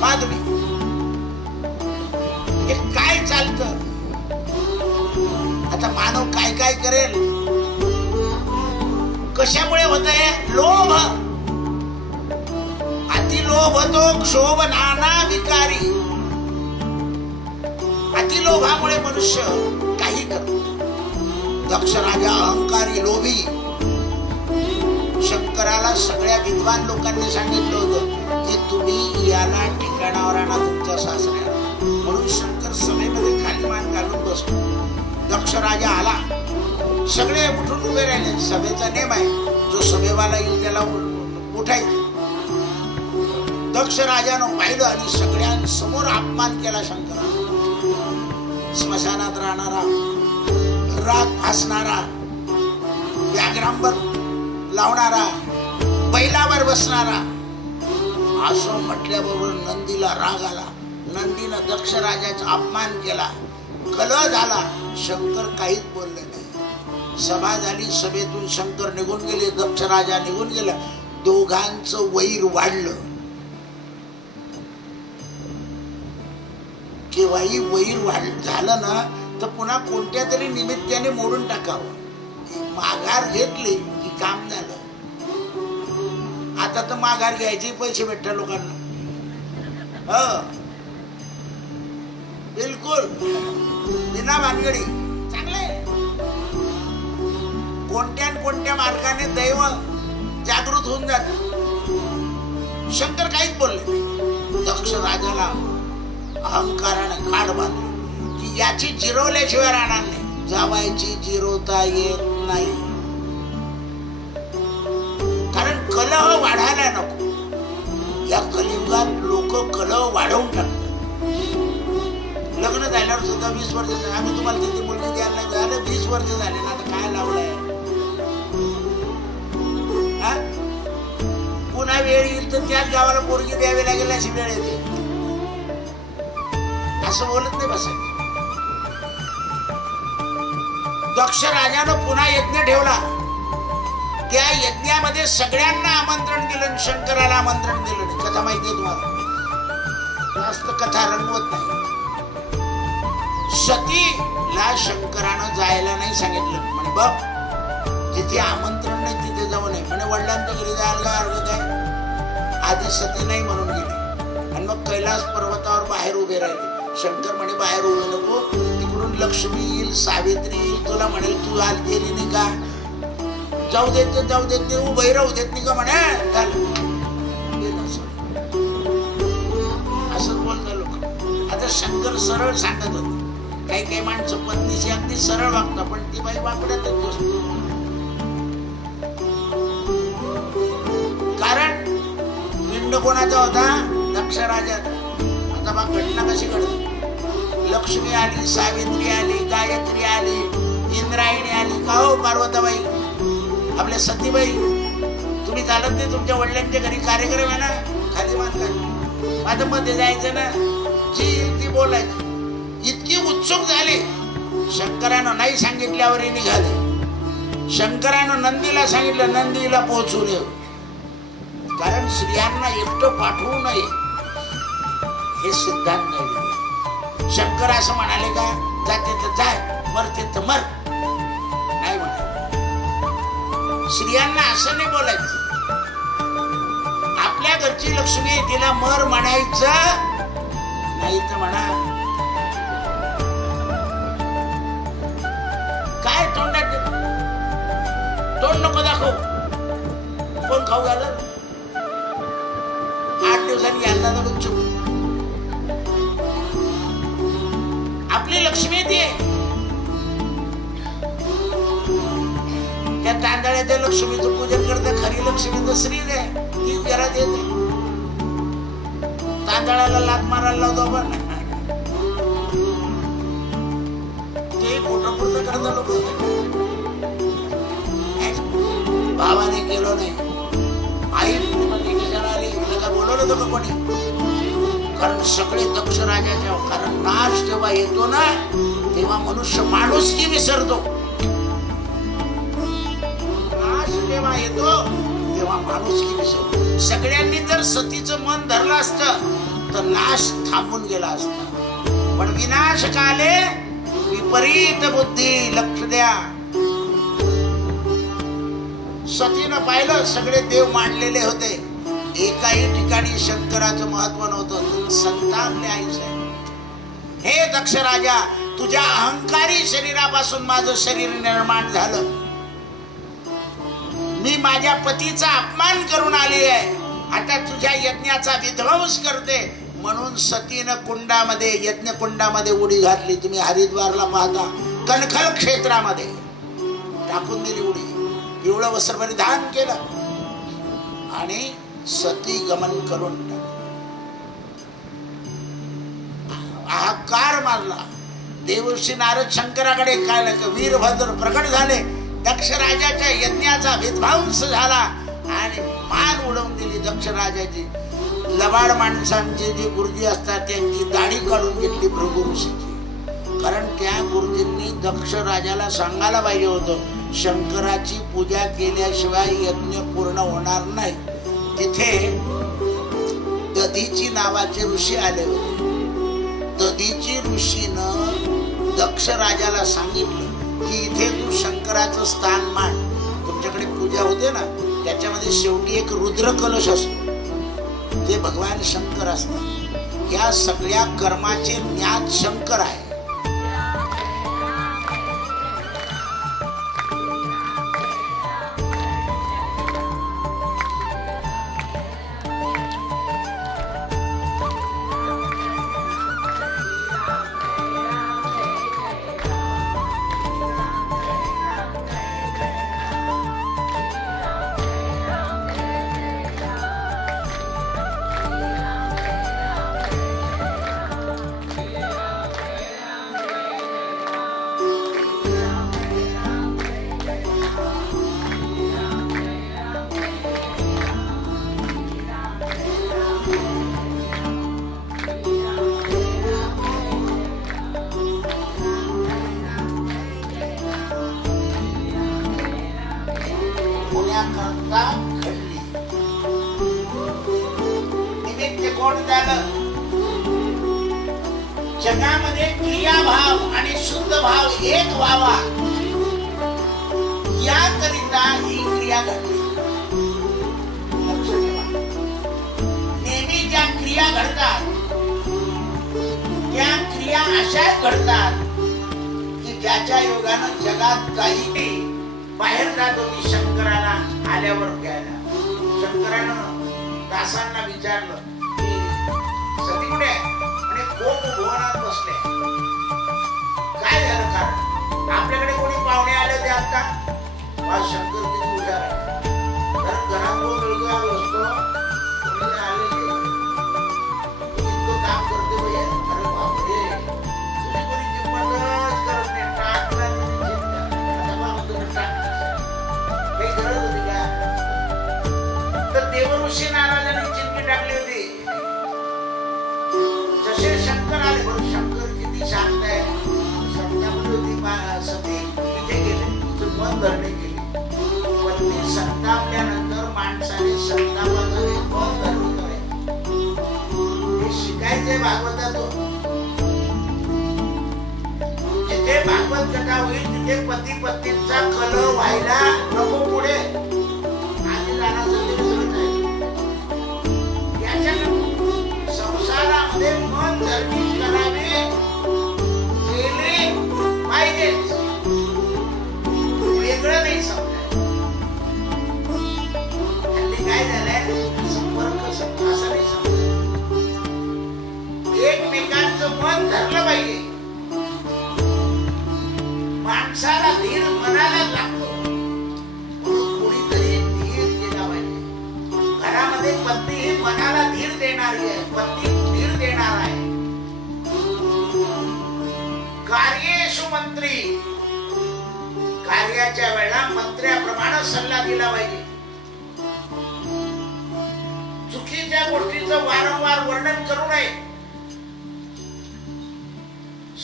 पहा तुम्ही. हे काय चालतं. आता मानव काय काय करेल, कशामुळे होत आहे? लोभ. अति लोभ तो क्षोभ नाना विकारी. अतिलोभामुळे मनुष्य काही करतो. दक्ष राजा अहंकारी, लोभी. शंकराला सगळ्या विद्वान लोकांनी सांगितलं होतं की तुम्ही याला ठिकाणावर आणा तुमच्या सासऱ्याला. म्हणून शंकर सभेमध्ये खाली मान घालून बसतो. दक्ष राजा आला, सगळे उठून उभे राहिले. सभेचा नेम आहे, जो सभेवाला येईल त्याला उठायचं. दक्ष राजानं पाहिलं आणि सगळ्यांसमोर अपमान केला शंकराला. स्मशानात राहणारा, राग फासणारा, व्याघ्रांवर लावणारा, बैलावर बसणारा, असं म्हटल्याबरोबर नंदीला राग आला. नंदीनं दक्ष राजाचा अपमान केला, कलह झाला. शंकर काहीच बोलले नाही. सभा झाली, सभेतून शंकर निघून गेले, दक्ष राजा निघून गेला. दोघांचं वैर वाढलं. केव्हाही वैर झालं ना तर पुन्हा कोणत्या तरी निमित्ताने मोडून टाकावं. माघार घेतली की काम झालं. आता तर माघार घ्यायचे पैसे भेटतात लोकांना. बिलकुल बिना भानगडी. चांगले कोणत्या मार्गाने दैव जागृत होऊन जात. शंकर काहीच बोलले नाही. दक्ष राजाला अहंकाराने खाड बांधली की याची जिरवल्याशिवाय राहणार नाही. जावायची जिरवता येत नाही, कारण कलह वाढायला नको. या कलियुगात लोक कलह वाढवून टाकतात. लग्न झाल्यावर सुद्धा 20 वर्ष झाले, आम्ही तुम्हाला तिथे मुलगी द्यायला नाही झालं. 20 वर्ष झाले ना, आता काय लावलंय. पुन्हा वेळ येईल तर त्याच गावाला पोरगी द्यावी लागेल अशी वेळ येते. असं बोलत नाही बसायचं. दक्ष राजानं पुन्हा यज्ञ ठेवला. त्या यज्ञामध्ये सगळ्यांना आमंत्रण दिलं, शंकराला आमंत्रण दिलं नाही. कथा माहितीये तुम्हाला, जास्त कथा रंगवत नाही. सतीला शंकरानं जायला नाही सांगितलं. म्हणे बघ, जिथे आमंत्रण नाही तिथे जाऊ नये. म्हणे वडिलांच्या घरी जायला काय हरकत आहे. आधी सती नाही म्हणून गेली आणि मग कैलास पर्वतावर बाहेर उभे राहिले. शंकर म्हणे बाहेर उभे नको, तिकडून लक्ष्मी येईल, सावित्री येईल, तुला म्हणेल तू आज गेली नाही का, जाऊ देत नाही, उभे राहू देत नाही का म्हणे. असंच बोलतात लोक. आता शंकर सरळ सांगत होते. काही माणसं पत्नीची अगदी सरळ वागतात, पण ती बाई वाकड्यातच असते. कारण पिंड कोणाचा होता, दक्ष राजाचा. आता बघ घटना कशी घडली. लक्ष्मी आली, सावित्री आली, गायत्री आली, इंद्रायणी आली. का हो पार्वताबाई, आपल्या सतीबाई, तुम्ही चालत नाही, तुमच्या वडिलांच्या घरी कार्यक्रम आहे ना, खाली मान आता मध्ये जायचं ना. जी ती बोलायची. इतकी उत्सुक झाली. शंकरानं नाही सांगितल्यावर निघाले. शंकरानं नंदीला सांगितलं, नंदीला पोहोचून ये, कारण स्त्रियांना एकटं पाठवू नये हे सिद्धांत नाही. शंकर असं म्हणाले का, जाते तर जाय, मरते तर मर, नाही म्हणाले. स्त्रियांना असं नाही बोलायचं. आपल्या घरची लक्ष्मी आहे, तिला मर म्हणायचं नाही तर म्हणा. काय तोंडात तोंड नको दाखव. कोण खाऊ घालत. 8 दिवसांनी घालला तर गुच्छ. आपली लक्ष्मी ती आहे. त्या तांदळाच्या लक्ष्मीचं पूजन करते. खरी लक्ष्मी तर श्रीच आहे, तीच घरात येते. तांदळाला लात मारायला लावतो आपण. ते मोठं पूर्ण करता लोक. भावाने केलं नाही. आई कशाला आली, का बोलवलं होतं का कोणी. कारण सगळे दक्ष राजाच्या. कारण नाश जेव्हा येतो ना, तेव्हा मनुष्य माणुसकी विसरतो. नाश जेव्हा येतो तेव्हा माणुसकी विसरतो. सगळ्यांनी जर सतीचं मन धरलं असतं तर नाश थांबून गेला असता. पण विनाश काले विपरीत बुद्धी. लक्ष द्या. सतीनं पाहिलं, सगळे देव मांडलेले होते. एकाही ठिकाणी शंकराचं महत्व नव्हतं. संतापले आई साहेब. हे दक्ष राजा, तुझ्या अहंकारी शरीरापासून माझं शरीर निर्माण झालं. मी माझ्या पतीचा अपमान करून आली आहे. आता तुझ्या यज्ञाचा विध्वंस करते. म्हणून सतीनं कुंडामध्ये, यज्ञ कुंडामध्ये उडी घातली. तुम्ही हरिद्वारला पाहता, कणखल क्षेत्रामध्ये टाकून दिली उडी. पिवळं वस्त्र परिधान केलं आणि सती गमन करून हाहाकार मारला. देवर्षी नारद शंकराकडे काय, वीरभद्र प्रकट झाले. दक्ष राजाच्या यज्ञाचा विध्वंस झाला आणि मान उडवून दिली दक्ष राजाची. लबाड माणसांचे जे गुरुजी असतात त्यांची दाढी काढून घेतली भृगु ऋषीची. कारण त्या गुरुजींनी दक्ष राजाला सांगायला पाहिजे होतं, शंकराची पूजा केल्याशिवाय यज्ञ पूर्ण होणार नाही. तिथे दधीची नावाचे ऋषी आले होते. दधीची ऋषीनं दक्ष राजाला सांगितलं की इथे तू शंकराचं स्थान मान. तुमच्याकडे पूजा होते ना, त्याच्यामध्ये शेवटी एक रुद्र कलश असतो, ते भगवान शंकर असतात. या सगळ्या कर्माचे ज्ञात शंकर आहे. जगामध्ये क्रियाभाव आणि शुद्ध भाव एक व्हावा याकरिता ही क्रिया घडली. लक्ष ठेवा, नेहमी ज्या क्रिया घडतात त्या क्रिया अशा घडतात की ज्याच्या योगानं जगात काही बाहेर जातो. मी शंकराला आल्यावर घ्यायला, शंकरानं दासांना विचारलं की सती कुठे आहे? म्हणे कोप भुवनात बसले. काय झालं? कारण आपल्याकडे कोणी पाहुणे आले ते आता शंकर किती हुशार आहे. कारण घरात कोण मुलगा असतो, कोणी आले इतकं काम करते बाई. अरे बापरे, तुम्ही कोणी किंमतच करत नाही. टाकला काही गरज होती का? तर देवऋषी नाराजांनी चिंती टाकली होती. जसे शंकर आले, बरं शंकर किती शांत आहे. सत्यामध्ये होती सती तिथे गेले, तिथं मन धरणे केली. पण ती संतापल्यानंतर माणसाने संतापाचं मन धरणे करायचं. हे शिकायचंय भागवतातून. जिथे भागवत कथा होईल तिथे पती पत्नीचा कलह व्हायला नको. पुढे आधी जाण्याचं संसारामध्ये मन धरणी करावे केले पाहिजे. वेगळं नाही समजायचं. हल्ली काय झालंय, संपर्क असं नाही समजायचं. एकमेकांचं मन धरलं पाहिजे. माणसाला धीर मनाला लागतो, म्हणून कोणीतरी धीर दिला पाहिजे. घरामध्ये पत्नी ही मनाला धीर देणारी आहे, पत्नी धीर देणार आहे. कार्येषु मंत्री, कार्याच्या वेळेला मंत्र्याप्रमाणे सल्ला दिला पाहिजे. चुकीच्या गोष्टीचं वारंवार वर्णन करू नये.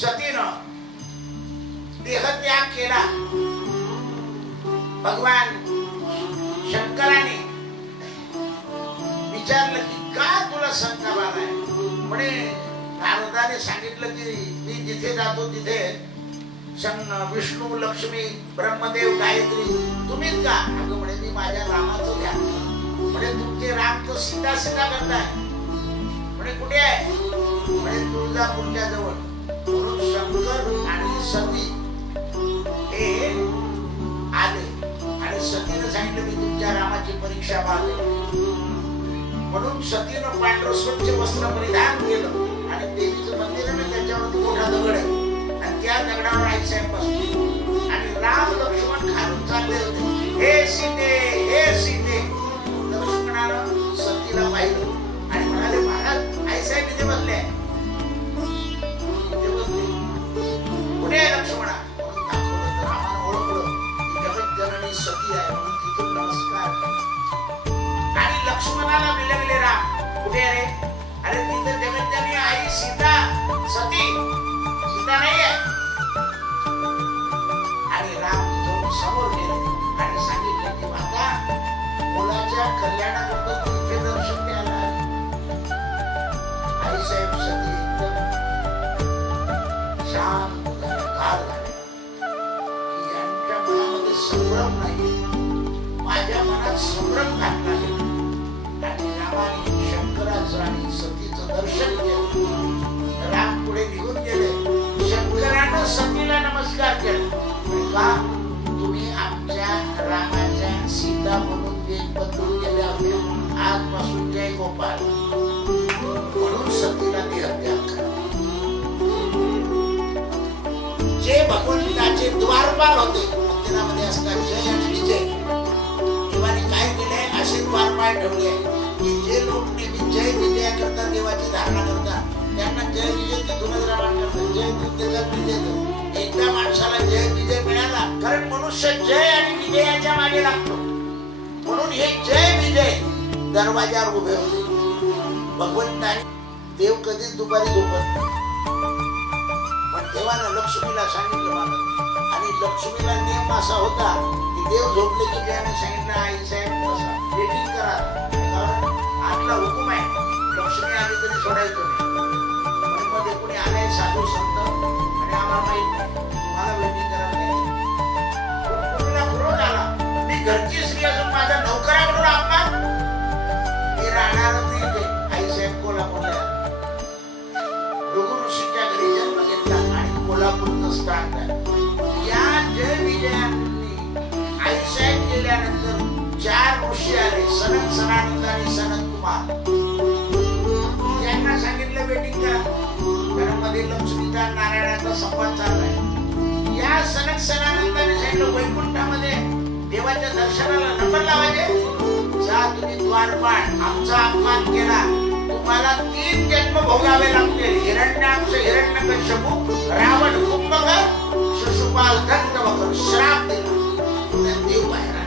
सतीनं देहत्याग केला. भगवान शंकराने विचारलं की का तुला संताप आलाय? म्हणे नारदाने सांगितलं की मी जिथे जातो तिथे विष्णू, लक्ष्मी, ब्रह्मदेव, गायत्री तुम्हीच का? अगं म्हणे मी माझ्या रामाचं ध्यान. म्हणे तुमचे राम तर सीधा सीधा करताय. म्हणे कुठे आहे? म्हणे तुळजापूरच्या जवळ. म्हणून शंकर आणि सती हे आले आणि सतीनं सांगितलं मी तुमच्या रामाची परीक्षा पाहते. म्हणून सतीनं पांढरं स्वच्छ वस्त्र परिधान केलं आणि देवीचं मंदिर आहे, त्याच्यावरती मोठा दगड आहे आणि त्या दगडावर आईसाहेब बसले आणि राम लक्ष्मण खालून चालले होते. हे सीते, हे सीते. लक्ष्मणानं सतीला पाहिलं आणि म्हणाले महाराज आईसाहेब इथे बसले. कुठे आहे लक्ष्मणा? म्हणून दाखवलं तर रामानं ओळखलं की जगज्जननी सती आहे म्हणून तिथून नमस्कार. आणि लक्ष्मणाला बिलगले राम, कुठे आहे रे? अरे तिथं जगज्जननी आई सीता सती, सीता नाही आहे. आणि राम जाऊन समोर गेले आणि सांगितले की माता मुलाच्या कल्याणाकरता तू इथे दर्शन द्यायला. आईसाहेब सती एकदम शांत झाले की यांच्या मनामध्ये संभ्रम नाही, माझ्या मनात संभ्रम घातला आहे. आणि रामाने शंकराचं आणि सतीचं दर्शन केलं. राम पुढे निघून गेले. शंकरानं सतीला नमस्कार केला. का तुम्ही आमच्या रामाच्या सीता म्हणून वेग बदलून गेल्या होत्या, आजपासून जय गोपाल म्हणून सतीला देहत्याग करा. जे भगवंताचे द्वारपाल होते मंदिरामध्ये असतात जय आणि विजय, देवाने काय केलंय असे द्वारपाल ठेवले की जे लोक नेहमी जय विजय करतात, देवाची धारणा करतात, त्यांना जय विजय तिथूनच रावण करतात. जय देतात विजय. एकदा माणसाला जय विजय मिळाला कारण मनुष्य जय आणि विजयाच्या मागे लागतो. म्हणून हे जय विजय दरवाजावर उभे होते. भगवंताने देव कधीच दुपारी झोपत नाही, पण देवानं लक्ष्मीला सांगितलं मला. आणि लक्ष्मीला नियम असा होता की देव झोपले की त्याने सांगितलं आईसाहेब बसा, वेटिंग करा, कारण आतला हुकूम आहे. लक्ष्मी आली तरी सोडायचं नाही. म्हणून मध्ये कोणी आलाय साधू संत आणि आम्हाला माहित नाही, तुम्हाला वेटिंग करायला नाही. तुम्हाला क्रोध आला, मी घरची स्त्री असून माझा नोकराकडून अपमान, मी राहणारच नाही ते. आईसाहेब कोल्हापूरला रघु ऋषीच्या घरी जन्म घेतला आणि कोल्हापूरचं स्थान झालं. या जय विजयांनी आईसाहेब गेल्यानंतर 4 ऋषी आले, सनत सनानंद आणि सनत कुमार. त्यांना सांगितलं वेटिंग करा, घरामध्ये लक्ष्मीचा नारायणाचा संवाद चाललाय. या सनत सनानंदाने सांगितलं वैकुंठामध्ये देवाच्या दर्शनाला नंबर लावायचे. जा तुम्ही द्वारपाल, आमचा अपमान केला, तुम्हाला 3 जन्म भोगावे लागतील. हिरण्याक्ष, हिरण्यकश्यपू, रावण, कुंभकर्ण, शिशुपाल, दंतवक्र श्राप दिला. देव बाहेर आला.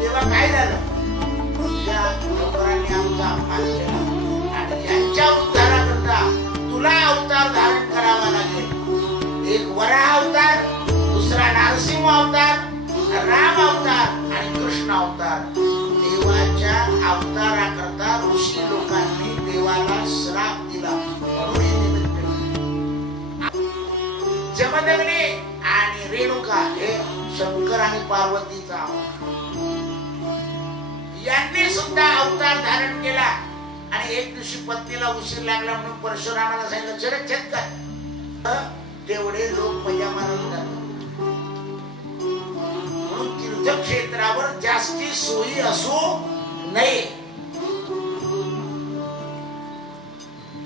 देवा काय झालं? या नोकरांनी आमचा अपमान केला आणि यांच्या उद्धाराकरता तुला अवतार धारण करावा लागेल. एक वराह अवतार, दुसरा नरसिंह अवतार, राम अवतार आणि कृष्ण अवतार. देवाच्या अवताराकरता ऋषी लोकांनी देवाला श्राप दिला. म्हणून हे निमित्त जमदग्नी आणि रेणुका हे शंकर आणि पार्वतीचा यांनी सुद्धा अवतार धारण केला. आणि एक दिवशी पत्नीला उशीर लागला म्हणून परशुरामाला सांगितलं चरच्छेद कर. तेवढे लोक मजा मारत जातात. म्हणून तीर्थक्षेत्रावर जास्ती सोयी असू नये.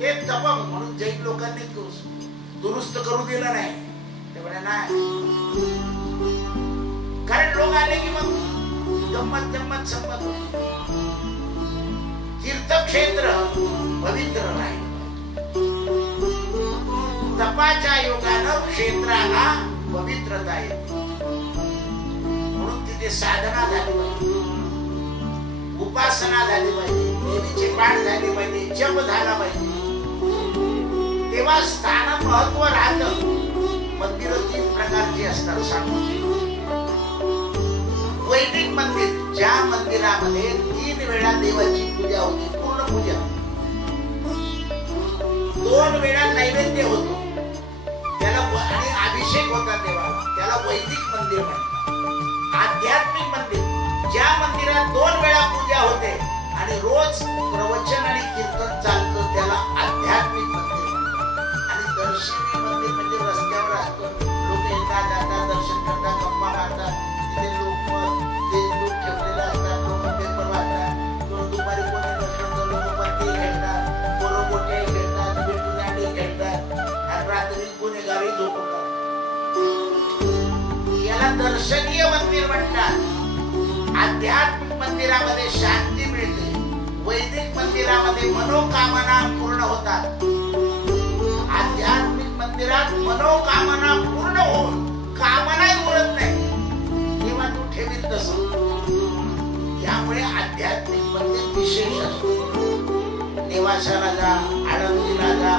ते तपक म्हणून जैन लोकांनी दुरुस्त करू दिलं नाही. ते म्हणे नाही, कारण लोक आले की मग गंमत गंमत संपत होती. तीर्थक्षेत्र पवित्र राहील. तपाच्या योगानं क्षेत्राला पवित्रता येते. म्हणून तिथे साधना झाली पाहिजे, उपासना झाली पाहिजे, देवीचे पाठ झाले पाहिजे, जप झाला पाहिजे. तेव्हा स्थान महत्व राहतं. मंदिर 3 प्रकारची असतात सांगतो. वैदिक मंदिर, ज्या मंदिरामध्ये 3 वेळा देवाची पूजा होती, पूर्ण पूजा, 2 वेळा नैवेद्य होतो, त्याला आणि अभिषेक होता देवाला, त्याला वैदिक मंदिर म्हणतात. आध्यात्मिक मंदिर, ज्या मंदिरात 2 वेळा पूजा होते आणि रोज प्रवचन आणि कीर्तन चालतं, त्याला आध्यात्मिक मंदिर म्हणतात. आणि दर्शनीय मंदिर म्हणजे रस्त्यावर असतं, लोक येतात जातात, दर्शन करतात, गप्पा मारतात, तिथे लोक ठेवलेले असतात, लोक पेपर वाचतात, दुपारी कोणी नसलं तर लोक पत्ते खेळतात, पोरं गोट्या खेळतात, विटूदांडी खेळतात आणि रात्री गुन्हेगारी झोपतात. याला दर्शनीय मंदिर म्हणतात. आध्यात्मिक मंदिरामध्ये शांती मिळते, वैदिक मंदिरामध्ये मनोकामना पूर्ण होतात. आध्यात्मिक मंदिरात मनोकामना पूर्ण होऊन कामनाही उरत नाही, तेव्हा तू ठेवील तसं. त्यामुळे आध्यात्मिक मंदिर विशेष असतो. नेवासाला जा, आळंदीला जा,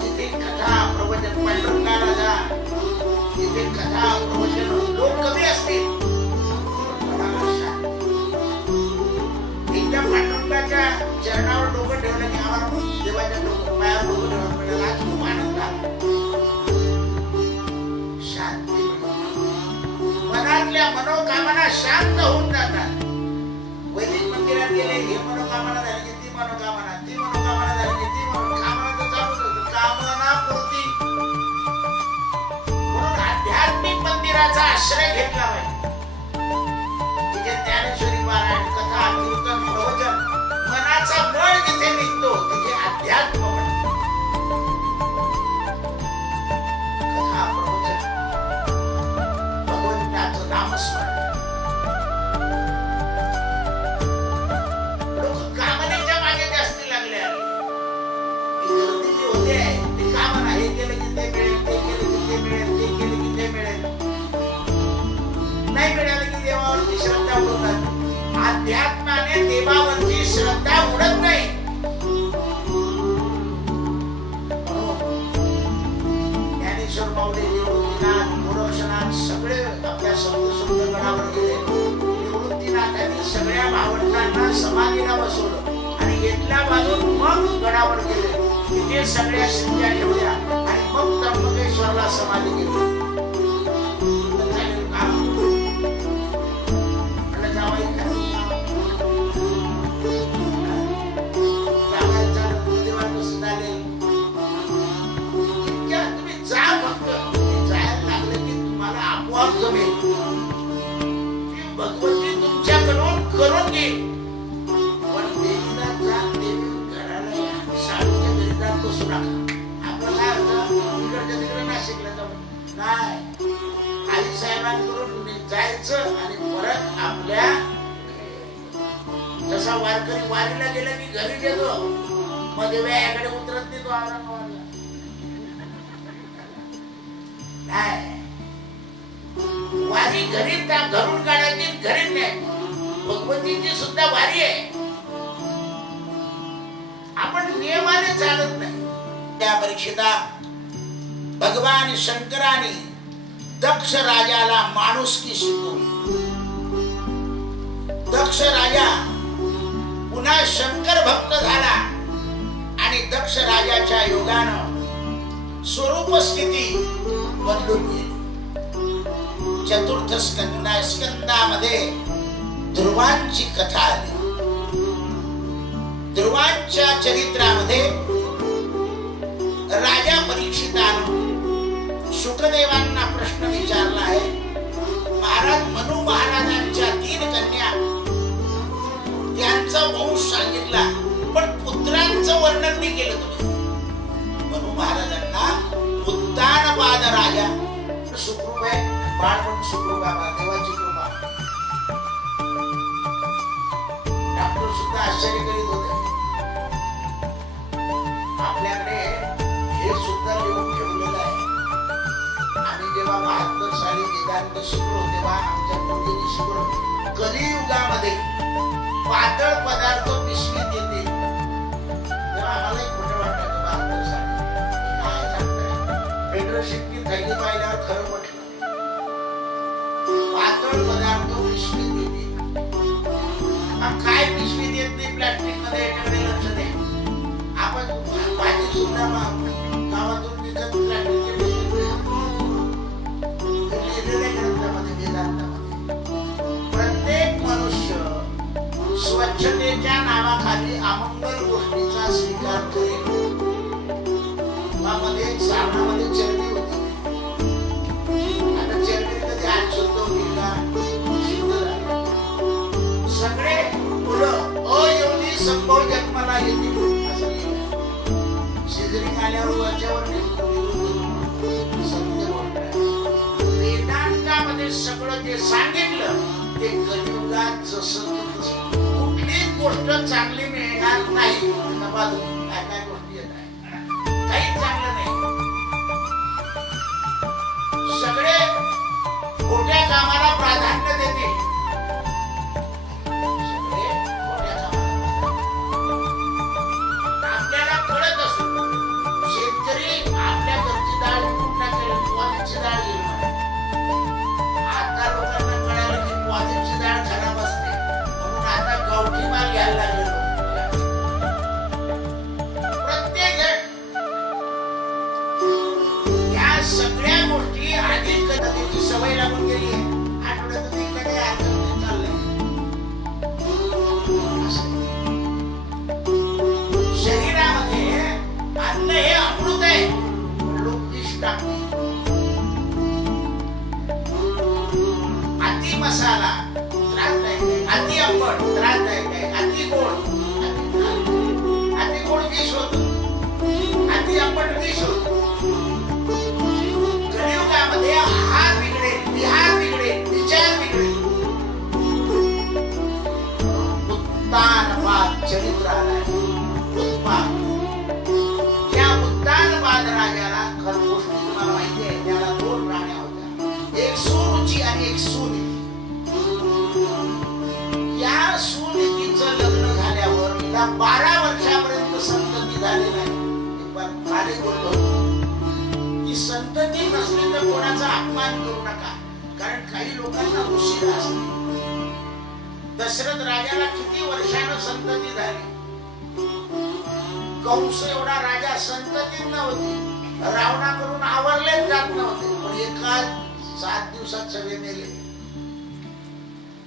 तिथे कथा प्रवचन, पांडुरंगाला जा, तिथे कथा प्रवचन लोक कमी असतील. एकदा पांडुरंगाच्या चरणावर डोकं ठेवलं की आम्हाला देवाच्या पायावर डोकं ठेवलं म्हणजे आज खूप आनंद झाला, शांती मिळते. मनातल्या मनोकामना शांत होऊन जातात. वैदिक मंदिरात गेले, हे मनोकामना झाली की ती मनोकामना, ती मनोकामना झाली की ती मनोकामना, तर चालूच असतं, कामना पूर्ती. म्हणून आध्यात्मिक मंदिराचा आश्रय घेतला पाहिजे. तिथे ज्ञानेश्वरी पारायण, कथा, कीर्तन, प्रवचन, मनाचा बळ जिथे निघतो तिथे अध्यात्म म्हणतो. कथा, प्रवचन, भगवंताचं नामस्मरण. लोक कामनेच्या मागे जास्त लागले आहे. गर्दी जी होते ती कामना, हे केलं की ते मिळेल, ते केलं की ते मिळेल, ते केलं की ते मिळेल. नाही मिळालं की देवावरती श्रद्धा उडतात. अध्यात्माने देवावरची श्रद्धा उडत नाही. ज्ञानेश्वर माऊली, निवृत्तीनाथ, गोरक्षनाथ सगळे आपल्या सप्तशृंग गडावर गेले. निवृत्तीनाथांनी सगळ्या भावंडांना समाधीला बसवलं आणि घेतल्या बाजून मग गडावर गेले. तिथे सगळ्या शिंद्या ठेवल्या आणि मग त्र्यंबकेश्वरला समाधी केली. भगवती तुमच्याकडून करून घेईल. पण देवीला जात, देवी घराला या, साडूच्या घरी जात बसू नका. आपलं काय होतं, इकडच्या तिकडे नाशिकला जाऊन नाही, आई साहेबांकडून जायचं आणि परत आपल्या जसा वारकरी वारीला गेला की घरी गेलो, मग देव्याकडे उतरत नाही तो औरंगाबादला. नाही, वारी घरी घरून काढायची, घरी नाही. भगवतीची सुद्धा वारी आहे. आपण नियमाने चालत नाही. त्या परीक्षिता भगवान शंकराने दक्ष राजाला माणुसकी शिकवली. दक्ष राजा पुन्हा शंकर भक्त झाला आणि दक्ष राजाच्या योगानं स्वरूप स्थिती बदलून गेली. चतुर्थ स्कंदामध्ये ध्रुवांची कथा आली. ध्रुवांच्या चरित्रामध्ये राजा परीक्षितानं शुकदेवांना प्रश्न विचारला आहे. महाराज मनु महाराजांच्या 3 कन्या, त्यांचा वंश सांगितला, पण पुत्रांचं वर्णन नाही केलं तुम्ही. मनु महाराजांना उत्तानपाद राजा सुखरूप आहे, बाळ पण सुखरूप आहे, देवाची कृपा. डॉक्टर सुद्धा आश्चर्य करीत होते. आपल्याकडे हे सुद्धा लिहून ठेवलेलं आहे. आम्ही जेव्हा 72 साली वेदांत शिकलो तेव्हा आमच्या पूर्वीने शिकलो, कलियुगामध्ये पातळ पदार्थ पिशवीत येते. तेव्हा आम्हाला एक खोटं वाटायचं. 72 साली काय सांगताय, फेडरेशनची थैली पाहिल्यावर खरं म्हटलं. पातळ पदार्थ पिशवीत येते. काय पिशवीत येत नाही प्लास्टिक मध्ये, याच्याकडे लक्ष द्या. आपण भाजी सुद्धा गावातून विकत प्लास्टिकच्या लिहिलेल्या ग्रंथामध्ये, वेदांतामध्ये प्रत्येक मनुष्य स्वच्छतेच्या नावाखाली अमंगल गोष्टीचा स्वीकार करेल. मध्ये साबणामध्ये जे सांगितलं ते कलियुगात जसं कुठलीच गोष्ट चांगली मिळणार नाही. काय काय गोष्टी येत आहे, काहीच चांगलं नाही. सगळे खोट्या कामाला प्राधान्य देतील. सगळे खोट्या कामाला. आपल्याला कळत असतो शेतकरी आपल्या घरची डाळ विकून टाकेल, क्वालिटीची डाळ घेईल. आता लोकांना कळालं की क्वालिटीची डाळ खराब असते, म्हणून आता गावठी माल घ्यायला लागले. प्रत्येक या सगळ्या गोष्टी आधी कधीची सवय लागून गेली आहे. आठवड्यात एकदा काही अर्थ नाही चाललंय. शरीरामध्ये अन्न हे अमृत आहे, लोक विष टाकतात. अति मसाला त्रासदायक आहे, अति आंबट त्रासदायक आहे, अति गोड अति गोड विष होतं, अति आंबट विष होतं. कलियुगामध्ये आहार बिघडेल, विहार बिघडेल, विचार बिघडेल. उत्तानपाद चरित्र आलाय. उत्पाद या उत्तानपाद राजाला खरं गोष्ट तुम्हाला माहिती आहे, त्याला 2 राण्या होत्या, एक सुरुची आणि एक सुनीती. या सुनीतीचं लग्न झाल्यावर तिला 12 वर्षापर्यंत संतती झाली नाही. खाली बोललो की संतती नसली तर कोणाचा अपमान करू नका, कारण काही लोकांना उशीर असते. दशरथ राजाला किती वर्षानं संतती झाली. कंस एवढा राजा संततीत नव्हती, रावणाकडून आवरलेच जात नव्हते, पण एका 7 दिवसात सगळे मेले.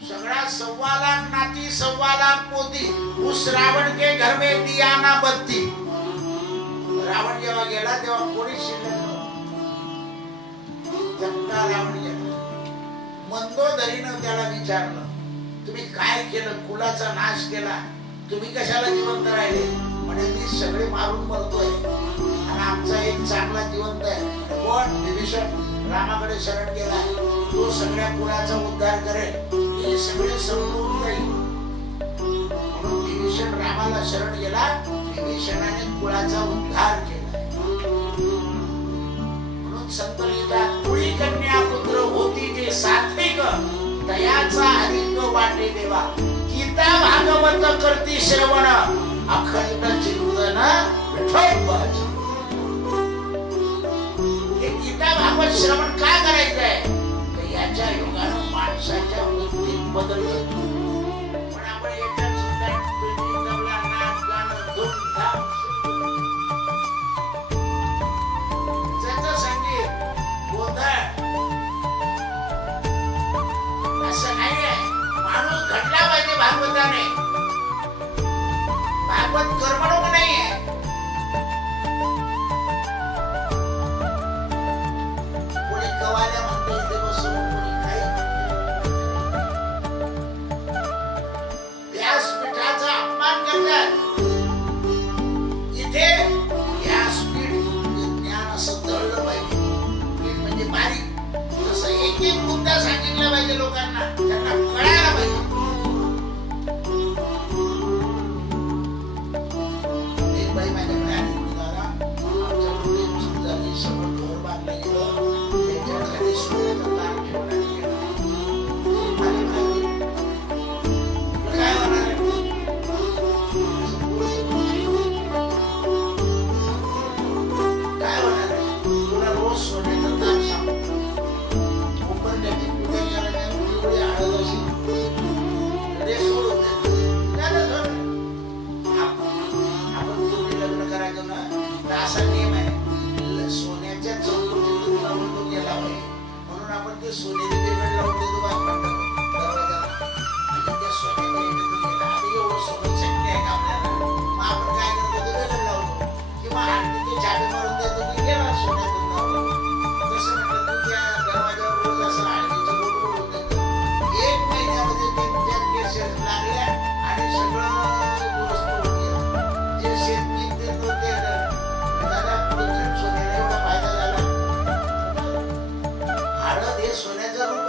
सगळा 1.25 लाख नाती 1.25 लाख पोती, उस रावण के घर में दिया ना बत्ती. रावण जेव्हा गेला तेव्हा कोणी शिल्लक नव्हतं. जगता रावण गेला. मंदोदरीनं त्याला विचारलं, तुम्ही काय केलं, कुलाचा नाश केला, तुम्ही कशाला जिवंत राहिले. म्हणजे मी सगळे मारून मरतोय आणि आमचा एक चांगला जिवंत आहे. कोण? विभीषण रामाकडे शरण गेला, तो सगळ्या कुळाचा उद्धार करेल, मी सगळे समजून जाईल. म्हणून विभीषण रामाला शरण गेला. विभीषणाने कुळाचा उद्धार केला. म्हणून संत लिहितात, कुळी कन्या पुत्र होती जे सात्विक, दयाचा अधिक वाटे देवा. गीता भागवत करती श्रवण, अखंड चिंतन विठ्ठल भज. हे गीता भागवत श्रवण का करायचंय, तर याच्या योगानं माणसाच्या वृत्तीत बदल घडतो. पण आपण याच्यात सुद्धा पेटी, तबला, नाच, गाणं, धूमधाम, त्याचं संगीत, गोंधळ असं नाही आहे. माणूस घडला पाहिजे भागवताने. भागवत कर्मणूक नाही आहे. कोणी कवाल्या म्हणते इथे बसून, कोणी काही व्यासपीठाचा अपमान करतात. इथे व्यासपीठ ज्ञान असं दळलं पाहिजे. पीठ म्हणजे बारीक, असं एक एक मुद्दा सांगितला पाहिजे लोकांना, त्यांना कळायला पाहिजे. एक बाई माझ्याकडे आली, दादा आमच्याकडे चूक झाली, सगळं घर बांधलं गेलं, त्याच्या खाली सोन्याचं ताट ठेवलं गेलं. काय होणार आहे? काय होणार आहे? तुला रोज सोन्याचं ताट सांगतो, उंबरठ्याची पूजा करायला एवढी हळद अशी रे सोडून देतो. आपण पूर्वी लग्न करायचो ना, तर असा नियम आहे, सोन्याच्या चौकटीतून तो गेला पाहिजे. म्हणून आपण ते सोन्याचे पेमेंट लावून देतो दरवाजाला, म्हणजे त्या सोन्याच्या याच्यातून गेला. आता एवढं सोनं शक्य आहे का आपल्याला? मग आपण काय करतो, ते वेगळं लावतो किंवा हळदीचे छापे मारून देतो की गेला सोन्यातून लावतो. तसं म्हटलं तर त्या दरवाजावर रोज असं हळदीचं बोट ओढून देतो. 1 महिन्यामध्ये त्यांच्या केसेस लागल्या आणि सगळं दुरुस्त होऊन गेलं. जे शेतकरी देत होते, दादा कृत्रिम सोन्याला एवढा फायदा झाला. हळद हे सोन्याचं रूप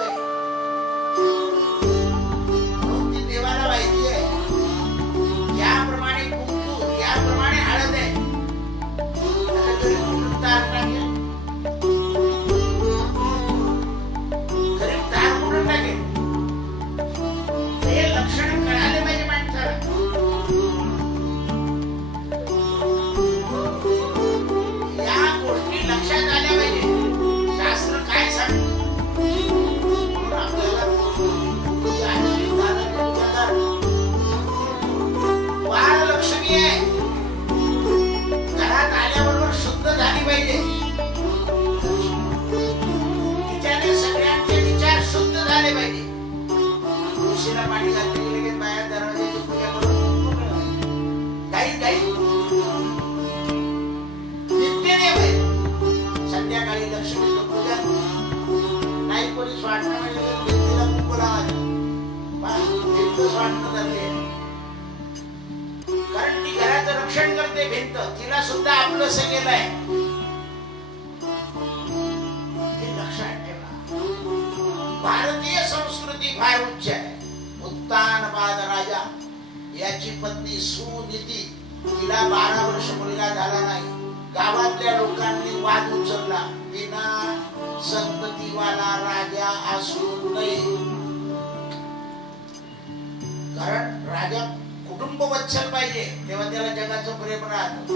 संध्याकाळी लक्ष्मीचं पूजन नाही कोणी स्वाटणं म्हणजे तिला कुंकू लावायचं स्वाटणं धरले कारण ती घराचं रक्षण करते भिंत तिला सुद्धा आपलं सगळं आहे ते लक्षात ठेवा. भारतीय संस्कृती फार उच्च आहे. उत्तानपाद राजा याची पत्नी सुनीती तिला 12 वर्ष मुलगा झाला नाही. गावातल्या लोकांनी वाद उचलला विना संततीवाला राजा असू नये कारण राजा कुटुंब वत्सल पाहिजे तेव्हा त्याला जगाचं प्रेम राहत.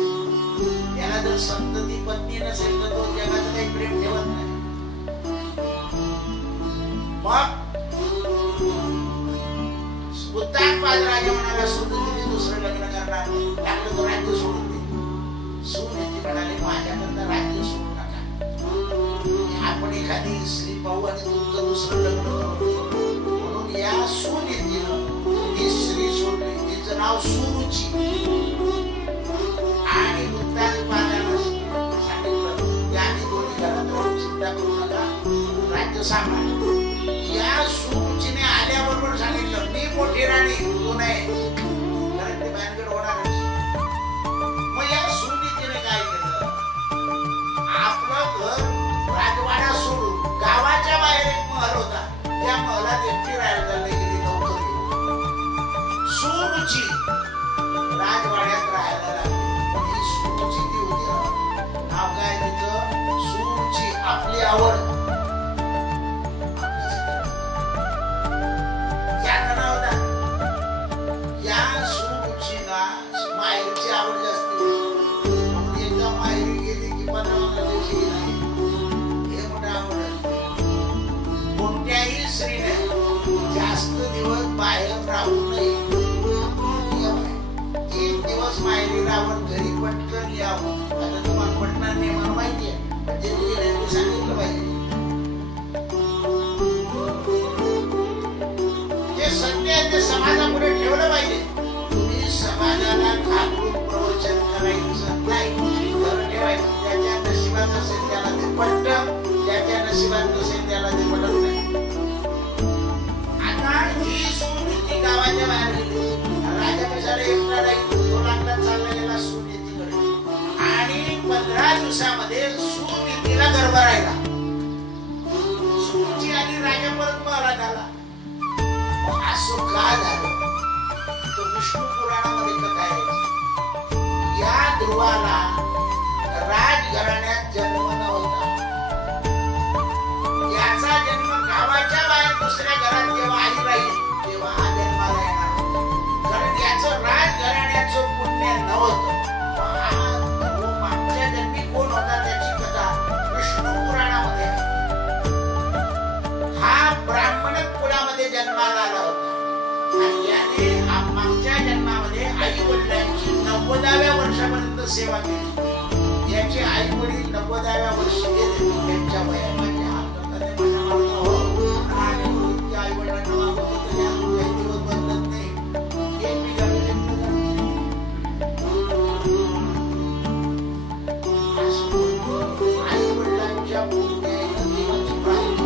त्याला जर संतती पत्नी नसेल तर तो जगाचं काही प्रेम ठेवत नाही. मग उत्तानपाद राजा म्हणाला सुनीतीने दुसरं लग्न करणार नाही त्यामुळे तो राज्य सोडून दे. सुनीती म्हणाले माझ्याकरता राज्य सोडू नका आपण एखादी स्त्री पाहू आणि तुमचं दुसरं लग्न करू म्हणून या सुनीतीनं ती स्त्री सोडली. तिचं नाव सुरुची आणि उत्तानपादाला सांगितलं की आम्ही दोन्ही घरात राहून चिंता करू नका राज्य सांभाळ. या सुरुचीने आल्याबरोबर सांगितलं मी मोठी राणी तू नाही कारण ते भानगड होणारच. मग या सुनीतीने काय केलं आपलं घर राजवाडा सोडून गावाच्या बाहेर एक महल होता त्या महलात एकटी राहायला चालली गेली नोकरी. सुरुची राजवाड्यात राहायला लागली पण ही सुरुची ती होती नाव काय तिचं सुरुची आपली आवड माहेरची आवड जास्त म्हणून एकदा माहेरी गेली की 15 दिवशी नाही हे मोठं आवड. कोणत्याही स्त्रीने जास्त दिवस बाहेर राहू नये. 3 दिवस माहेरी राहून घरी पटकन यावं. आता तुम्हाला पटणार नाही मला माहिती आहे म्हणजे तुम्ही सांगितलं पाहिजे. जे सत्य आहे ते समाजापुढे ठेवलं पाहिजे. समाजाला घाबरून प्रवचन करायचं नाही. खरं ठेवायचं ज्याच्या नशिबात असेल त्याला ते पटतं ज्याच्या नशिबात नसेल त्याला ते पटत नाही. आता ही सुनीती गावाच्या बाहेर गेली. राजा कशाला एकटा राहील तो लागला चालला गेला सुनीतीकडे आणि 15 दिवसामध्ये सुनीतीला गर्भ राहिला. सुनीती आणि राजा परत महलात आला. असं का झालं विष्णू पुराणामध्ये कथा आहे. या ध्रुवाला राजघराण्यात जन्म नव्हता. याचा जन्म गावाच्या बाहेर दुसऱ्या घरात जेव्हा आई राहील तेव्हा हा जन्माला येणार कारण याचं राजघराण्याचं पुण्य नव्हतं. हा ध्रुव मागच्या जन्मी कोण होता त्याची कथा विष्णू पुराणामध्ये हा ब्राह्मण कुळामध्ये जन्माला आला होता आणि याने मागच्या जन्मामध्ये आई वडिलांची 90व्या वर्षापर्यंत सेवा केली. याचे आई वडील 90व्या वर्षी गेले त्यांच्या वयामध्ये आई वडिलांना काही दिवस बदलत नाही. आई वडिलांच्या देवाची प्राप्ती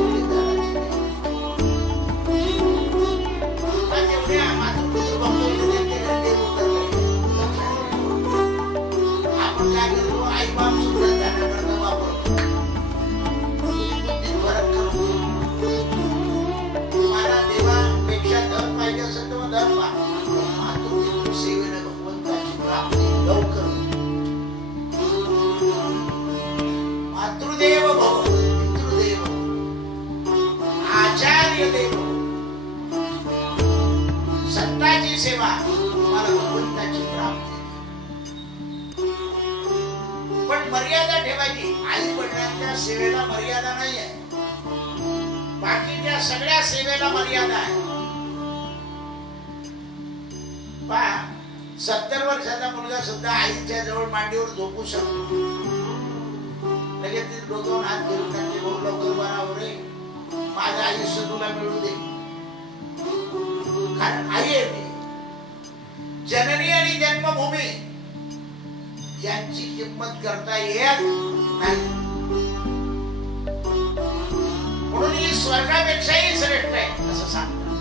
मातृदेव भव पितृदेव आचार्य देव संतांची सेवा तुम्हाला भगवंताची प्राप्ती. पण मर्यादा ठेवायची. आई वडिलांच्या सेवेला मर्यादा नाही आहे. बाकीच्या सगळ्या सेवेला मर्यादा आहे. 70 वर्षाचा मुलगा सुद्धा आईच्या जवळ मांडीवर झोपू शकतो. लगेच ते डोक्यावर हात घेऊन त्यांचे भाऊ लवकर बरावर रे माझं आयुष्य तुला मिळू दे कारण आई आहे ती. जननी आणि जन्मभूमी यांची किंमत करता येत नाही. स्वर्गापेक्षाही श्रेष्ठ आहे असं सांगतात.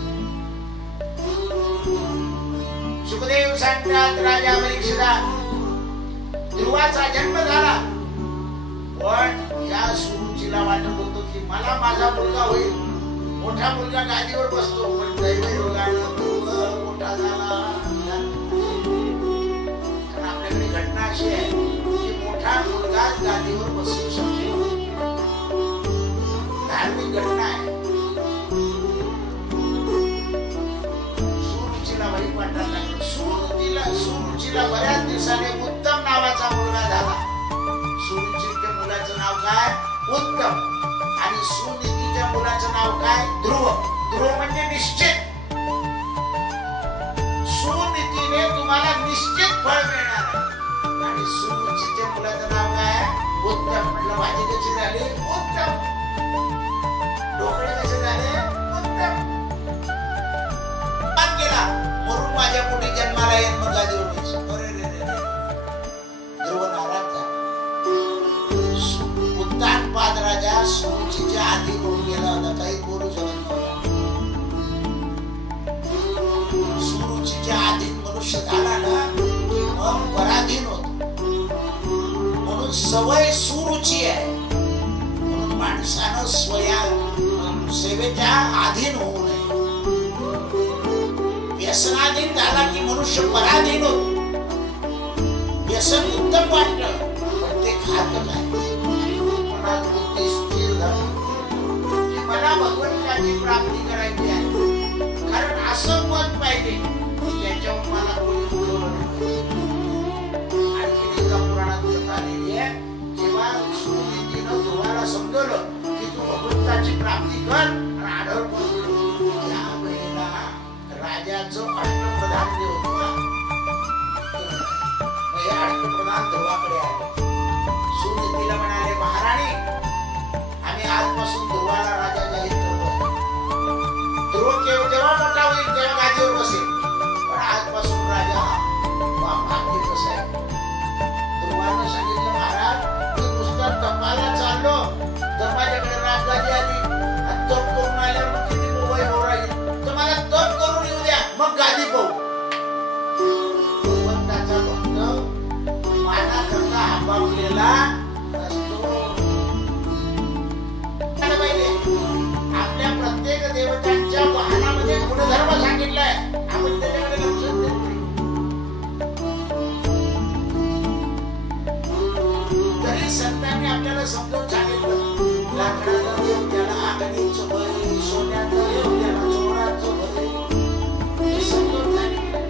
सुखदेव सांगतात राजा परीक्षिता, ध्रुवाचा जन्म झाला, पण या सुरुचीला वाटत होतं की मला माझा मुलगा होईल, मोठा मुलगा गादीवर बसतो, पण दैवयोगानं ध्रुव मोठा झाला. कारण आपल्याकडे घटना अशी आहे की मोठा मुलगा गादीवर बसू शकतो, धार्मिक घटना आहे. सुरुचीला वाईट वाटायला लागलं. सुरुचीला बऱ्याच दिवसाने उत्तम नावाचा मुलगा झाला. सुरुचीच्या मुलाचं नाव काय? उत्तम. आणि सुनीतीच्या मुलाचं नाव काय? ध्रुव. ध्रुव म्हणजे निश्चित. सुनीतीने तुम्हाला निश्चित फळ मिळणार आहे. आणि सुरुचीच्या मुलाचं नाव काय? उत्तम. म्हटलं भाजी कशी झाली? उत्तम. ढोकळे कसे झाले? उत्तम. केला म्हणून माझ्या पोटी जन्माला येत मग गादीवर बसायचं. अरे रे रे, ध्रुव नाराज झाला. उत्तानपाद राजा सुरुचीच्या आधी होऊन गेला होता, काही बोलू शकत नव्हता. सुरुचीच्या आधी मनुष्य झाला ना की मग पराधीन होतो. म्हणून सवय सुरुची आहे. म्हणून माणसानं सेवेच्या अधीन होऊ नये. व्यसनाधीन झाला की मनुष्य पराधीन होतो. व्यसन उत्तम वाटतं पण ते घातक आहे. मनात बुद्धी स्थिर झाली की मला भगवंताची प्राप्ती करायची आहे, कारण असं मत पाहिजे की त्याच्यावर मला कोणी उठवलं नाही. आणखी एका पुराणात कथा आलेली आहे, जेव्हा सुनीतीनं ध्रुवाला समजवलं की तू भगवंताची प्राप्ती कर आणि आढळ पडलो, त्या वेळेला राजाचं अष्टप्रधान जे होतं ना, हे अष्टप्रधान ध्रुवाकडे आले. सुनीतीला म्हणाले, महाराणी, आम्ही आजपासून ध्रुवाला राजा जाहीर करतोय. ध्रुव जेव्हा मोठा होईल तेव्हा गादीवर बसेल, पण आजपासून राजा भाग्य कसं आहे. ध्रुवानं सांगितलं, महाराज, मी नुसतं तपाला चाललो तर माझ्याकडे राजगादी आली. तप करून आल्यावर किती वैभव राहील, तर मला तप करून येऊ द्या, मग गादी पाहू. भगवंताचा भक्त मानाकरता हांबावलेला असतो. आपल्या प्रत्येक देवतांच्या वाहनामध्ये गुणधर्म सांगितलाय, आपण त्याच्याकडे लक्ष देत नाही. तरी संतांनी आपल्याला समजावून सांगितलं, लाकडाचं देव त्याला आगनीचं भय, सोन्याचं देव त्याला चोराचं भय, हे समजावून सांगितलं.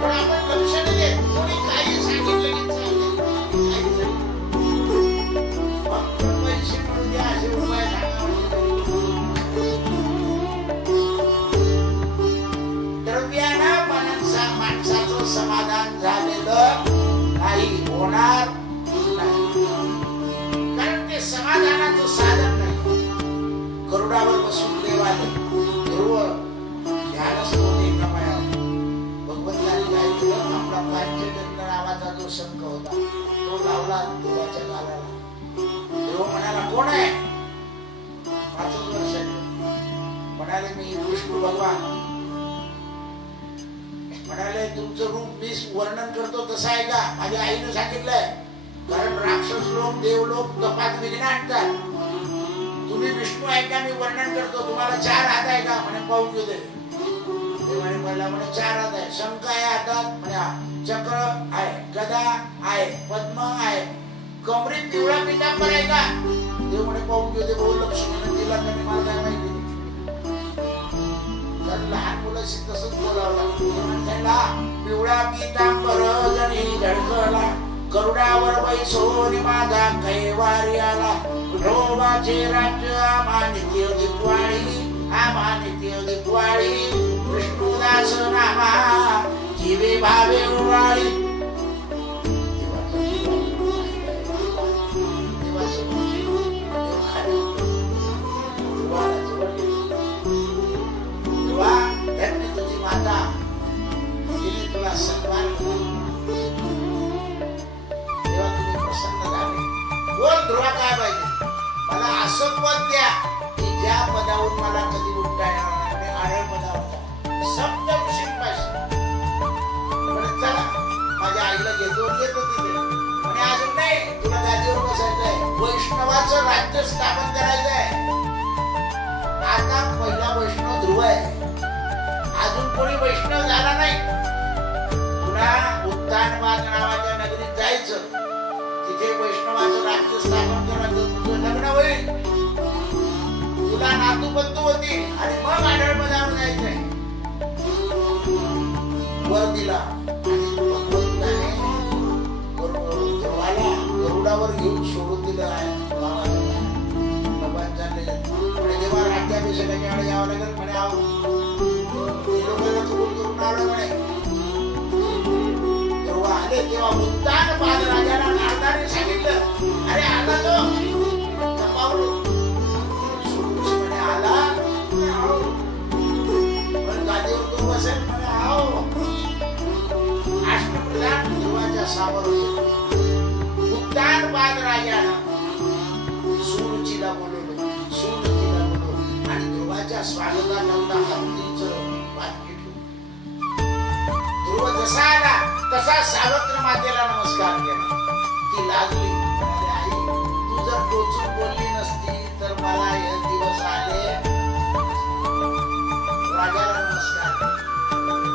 पण आपण लक्ष नाही देत. कोणी काही सांगितलं की चाललंय, काही सांगितलं फक्त पैसे मिळू द्या असे उपाय द्रव्यानं माणसाचं समाधान झालेलं नाही, होणार नाही. कारण ते समाधानाचं साधन नाही. गरुडावर बसून देवाने ध्रुव ध्यानस्थ होते एका पायावर. भगवंताने काय केलं, आपला पांचजन्य नावाचा जो शंख होता तो लावला ध्रुवाच्या गालाला. ध्रुव म्हणाला, कोण आहे? 5 वर्षाचे. म्हणाले, मी विष्णू भगवान. म्हणाले, तुमचं रूप मी वर्णन करतो तसं आहे का? माझ्या आईनं सांगितलंय, कारण राक्षस लोक देव लोक तपात विघ्न आणतात. तुम्ही विष्णू आहे का? मी वर्णन करतो. तुम्हाला 4 हात आहे का? म्हणे पाहून घेऊ दे. म्हणे मला म्हणे 4 हात आहे. शंख आहे हातात, म्हणे चक्र आहे, गदा आहे, पद्म आहे, कमरीत पिवळा पितांबर आहे का? देव म्हणे पाहून घेऊ दे. बहु लक्ष्मण दिला त्याने मला काय माहिती. लहान मुलाशी तसंच बोलावं लागतं. त्याला पिवळा पितांबर जणी धडकला, गरुडावर बैसोनी माझा कैवारी आला. विठोबाचे राज्य आम्हानित्य दिवाळी, आम्हानित्य दिवाळी. विष्णुदास नामा जीवे भावे उवाळी. तुझी माता तिने तुला सन्मान तेव्हा तुम्ही प्रसन्न झाले. बोल ध्रुवा काय पाहिजे? मला असं पद द्या की ज्या पदावर मला कधी उठता येणार नाही, आडळ पदावर सप्तऋषी पाशी. चला माझ्या आईला घेतो तिथे म्हणे अजून नाही, तुला गादीवर बसायचंय, वैष्णवाचं राज्य स्थापन करायचंय. आता पहिला वैष्णव ध्रुव आहे, अजून कोणी वैष्णव झाला नाही. तुला उत्तानवाद नावाच्या नगरीत जायचं, तिथे वैष्णवाचं राज्य स्थापन करायचं, तुझं लग्न होईल, तुला नातू बंधू होतील आणि मग आढळपदावर जायचंय. वर दिला आणि भगवंताने ध्रुवाला गरुडावर घेऊन सोडून दिलं आहे. भगवान चालले म्हणे जेव्हा राज्याभिषेकाच्या वेळी यावं लागेल म्हणे आहो लोकांना कबूल करून आलं म्हणे. तेव्हा आले तेव्हा उत्तानपाद राजाला नारदाने सांगितलं, अरे आला तो म्हणे आला पण गादीवर तो बसेल म्हणे आहो. अष्टप्रधान ध्रुवाच्या समोर होते. उत्तानपाद राजानं सुरुचीला बोलवलं, सुरुचीला बोलवलं आणि ध्रुवाच्या स्वागताकरता हत्तीचं वाक्य ठेवलं. ध्रुव जसा आला तसा सावत्र मातेला नमस्कार केला. ती लागली, म्हणाली आई तू जर टोचून बोलली नसती तर मला हे दिवस आले. राजाला नमस्कार,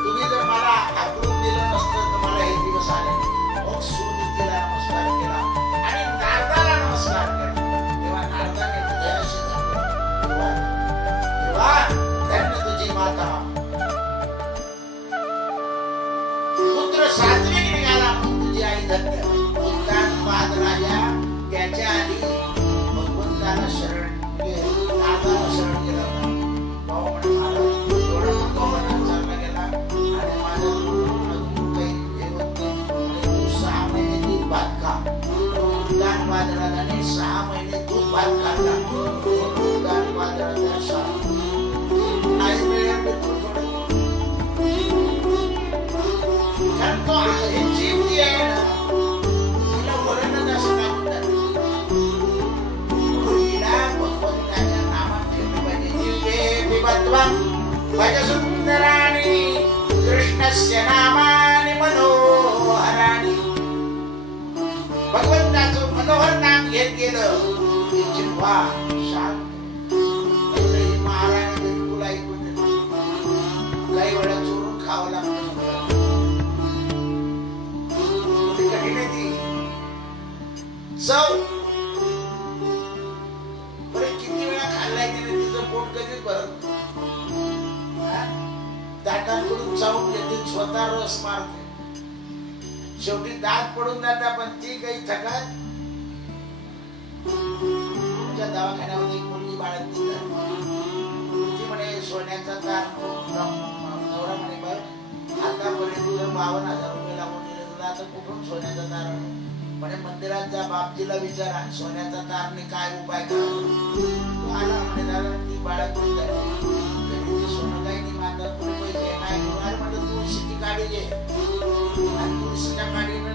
तुम्ही जर मला आकडून दिलं नसतं तर मला हे दिवस आले. मग सुरुचीला नमस्कार केला आणि नारदाला नमस्कार केला. तेव्हा नारदाने हृदयाशी धरलं, देवा धन्य तुझी माता, पुत्र सात्विक निघाला म्हणून तुझी आई धन्य. उत्तानपाद राजा त्याच्या आधी भगवंताला शरण नारदाला शरण गेला होता. भाऊ म्हणे मला एवढा मोठा वनात चालला गेला आणि माझ्या अजून काही हे होत नाही, तू 6 महिने दूध भात खा. उत्तानपाद राजाने 6 महिने दूध भात खाल्ला. उत्तानपाद राजा आई मिळेल कारण तो हे जीव जी आहे ना तिला वरणच असं लागतात. हिला भगवंताच्या नामात ठेवलं पाहिजे. जीवे विभत्वं भज सुंदराणि कृष्णस्य नामानि मनोहराणि. भगवंताचं मनोहर नाम घेत गेलं की जिव्हा शांत. महाराणी बिलकुल ऐकून काही वेळा चोरून खावं लागतं. किती वेळा खाल्लाय तिने, तिचं पोट कधीच भरत. दातांकडून चावून घेते, स्वतः रस मारते, शेवटी दात पडून जातात पण ती काही थकात. तुमच्या दवाखान्यामध्ये एक मुलगी बाळगली ती म्हणे सोन्याचा तार नवरा म्हणे बघ आतापर्यंत 52,000 रुपये लागून दिले तुला, आता कुठून सोन्याचा तार आणू. म्हणे मंदिरात जा, बापजीला विचारा सोन्याचा तारने काय उपाय करा. आला म्हणे दादा ती बाळगली झाली, सोनं काही नाही माझा कुठे पैसे काय करू. म्हटलं तुळशीची काडी घे आणि तुळशीच्या काडीनं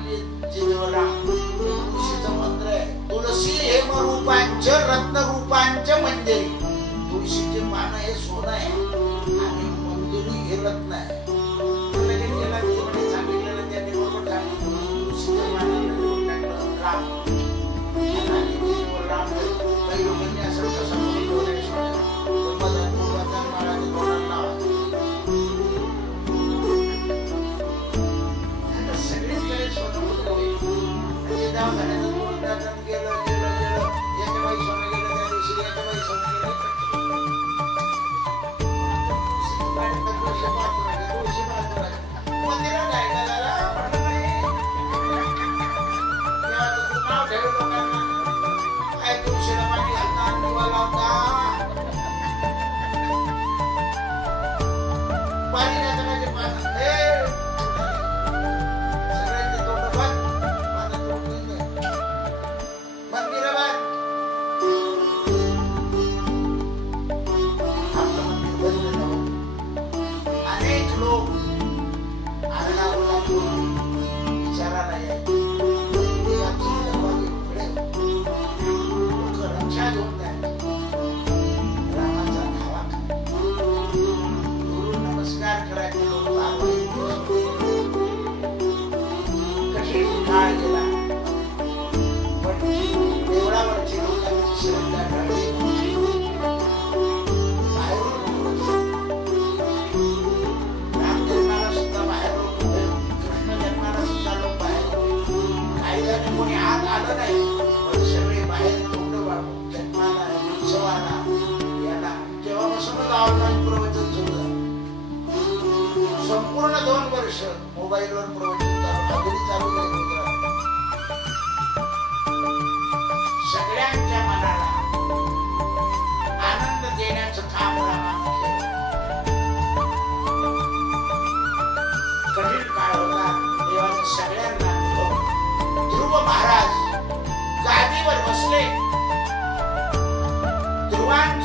तुळशीचं मंत्र आहे, तुळशी हेम रूपांच रत्न रूपांच मंजरी. तुळशीचे पानं हे सोनं आहे आणि मंजरी हे रत्न आहे. सांगितलेलं त्यांनी बरोबर सांगितलं. तुळशीच्या पानाला लिहून टाकलं राम राम. काही लोकांनी असं कसं सगळीकडे सोनं होतं. दवाखान्यात गेलं गेलं गेलं याच्या बाई सोनं गेलं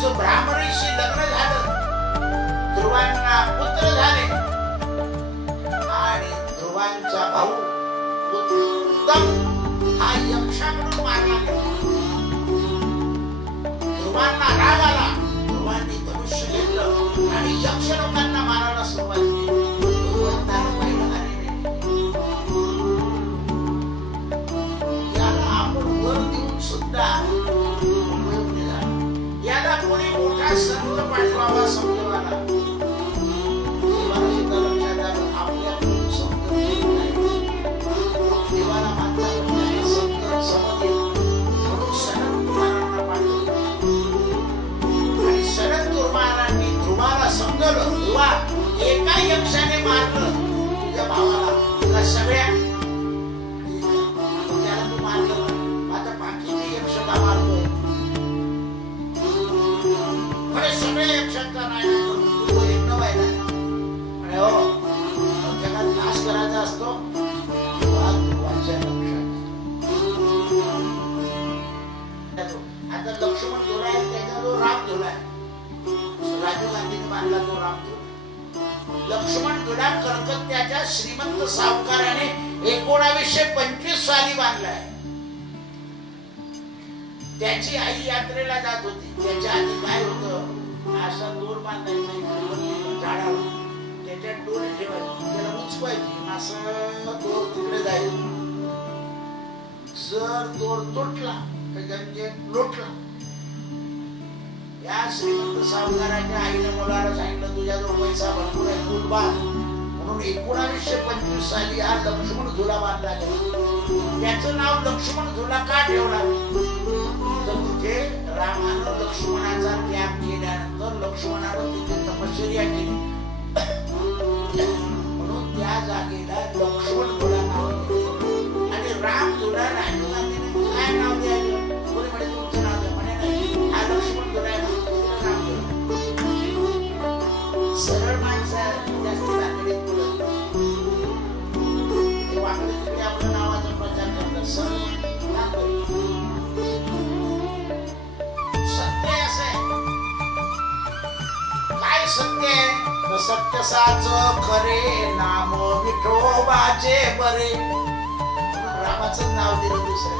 ध्रुवाचं ब्राह्मणीशी लग्न झालं, ध्रुवांना पुत्र झाले आणि ध्रुवांचा भाऊ उत्तम हा यक्षाकडून मारला गेला. ध्रुवांना राग आला, ध्रुवांनी धनुष्य घेतलं आणि यक्ष लोकांना मारायला सुरुवात केली. याला आपण वर देऊन सुद्धा याला कोणी मोठा संत पाठवावा समजवाला. देवाला सुद्धा लक्षात आलं आपल्याकडून संत नाही. देवाला मानता संत समजेल म्हणून सनत कुमारांना पाठवलं आणि सनत कुमारांनी ध्रुवाला समजवलं, ध्रुवा एका यक्षाने मारलं तुझ्या भावाला, तुला सगळ्या त्याला तू मारलं, आता बाकीचे यक्ष का मारतोय? म्हणे सगळ्या यक्षांचा नाही तू एक न व्हायला. म्हणे हो जगात नाश करायचा असतो ध्रुवाच्या लक्षात. आता लक्ष्मण धुला आहे, त्याचा जो राम धुला आहे, राजीव गांधीने मानला तो राम धुला. लक्ष्मण धुला कलकत्त्याच्या श्रीमंत सावकाराने 1925 साली बांधलाय. त्याची आई यात्रेला जात होती, त्याच्या आधी काय होतं, असा दोर बांधायचा झाडावर, त्याच्यात दोरी ठेवायची, त्याला उचवायची, असं दोर तिकडे जायचं. जर दोर तुटला तर गंगेत लोटला. या श्रीमंत सावकाराच्या आईने मुलाला सांगितलं तुझ्याजवळ पैसा भरपूर आहे, तू बांध. म्हणून 1925 साली हा लक्ष्मण झुला बांधला गेला. त्याचं नाव लक्ष्मण झुला का ठेवला? तर तिथे रामानं लक्ष्मणाचा त्याग केल्यानंतर लक्ष्मणानं तिथे तपश्चर्या केली म्हणून त्या जागेला लक्ष्मण झुला नाव दिलं. आणि राम झुला राजीव गांधीने काय नाव द्यायचं? कोणी म्हणे तुमचं नाव द्या, म्हणे नाही हा लक्ष्मण झुला आहे, नाव दिलं. सरळ माणसं जास्त वाकडे बोलत ते वाकडे तुम्ही आपल्या नावाचा प्रचार करतात. सरळ सत्य असं आहे. काय सत्य आहे? सत्य साच खरे नाम विठोबाचे बरे. रामाचं नाव दिलं दुसरं.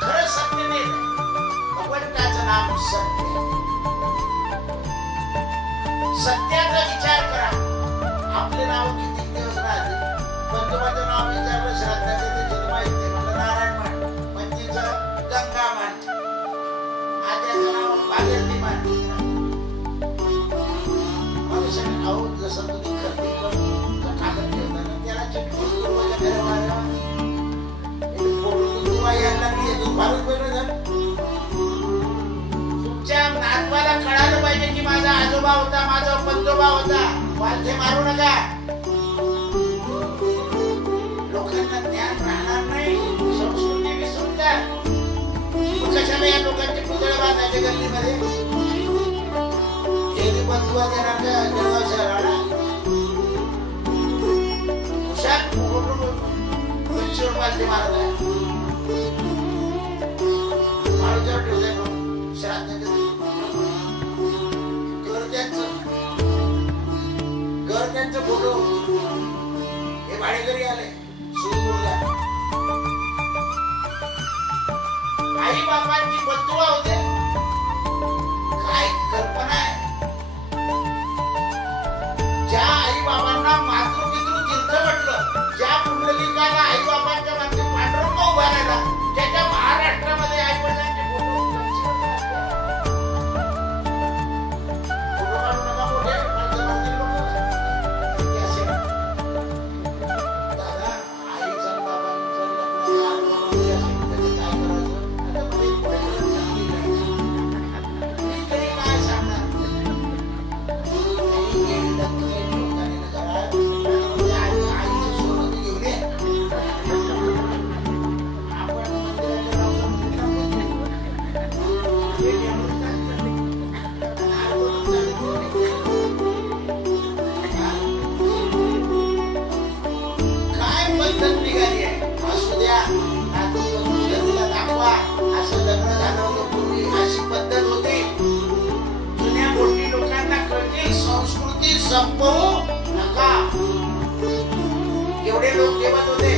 खरं सत्य नाही, भगवंताचं नाम सत्य. सत्याचा विचार करा. आपले नाव किती दिवस राहते? पंचमाचं नाव विचारलं श्राद्धाचं त्याच्यात माहिती म्हणलं नारायण मान, पंचीचं गंगा मान, आद्याचं नाव भागीरथी मान. मनुष्याने अहो जसं तुम्ही खर्दी करून कागद ठेवताना त्याला चिटकून पूर्वच्या घरावाला फोटो तुम्हाला यायला लागली आहे, फारच वेगळं झालं. तुमच्या नातवाला कळालं पाहिजे की माझा आजोबा होता, माझा पंजोबा होता. वालथे मारू नका. लोकांना ज्ञान राहणार नाही, संस्कृती विसरून जा. कशाला या लोकांचे पुतळे बांधायचे गल्लीमध्ये? हे बंधुआ देणार का जळगाव शहराला? हुशार पंचवर वालथे मारत आहे. माळूच्यावर ठेवलंय म्हणून श्राद्धाच्या घर त्यांचं फोटो हे भाडेकरी आले सुरपूरला. आई बापांची बंधुआ होते. काय कल्पना आहे? ज्या आई बाबांना मातृपितृ तीर्थ म्हटलं, ज्या पुंडलिकाला आई बाबांच्या मागे पांडुरंग उभा राहिला, त्याच्या महाराष्ट्रामध्ये आई वडिलांचे फोटो काढू नका मोठे दादा. आईचं बाबांचं काय सांगणार? आईचं सोनं घेऊन ये. आपण काय पद्धत निघाली आहे? असू द्या, दाखवा. असं लग्न झालं होतं पूर्वी, अशी पद्धत संपवू नका. एवढे लोक जेवत होते.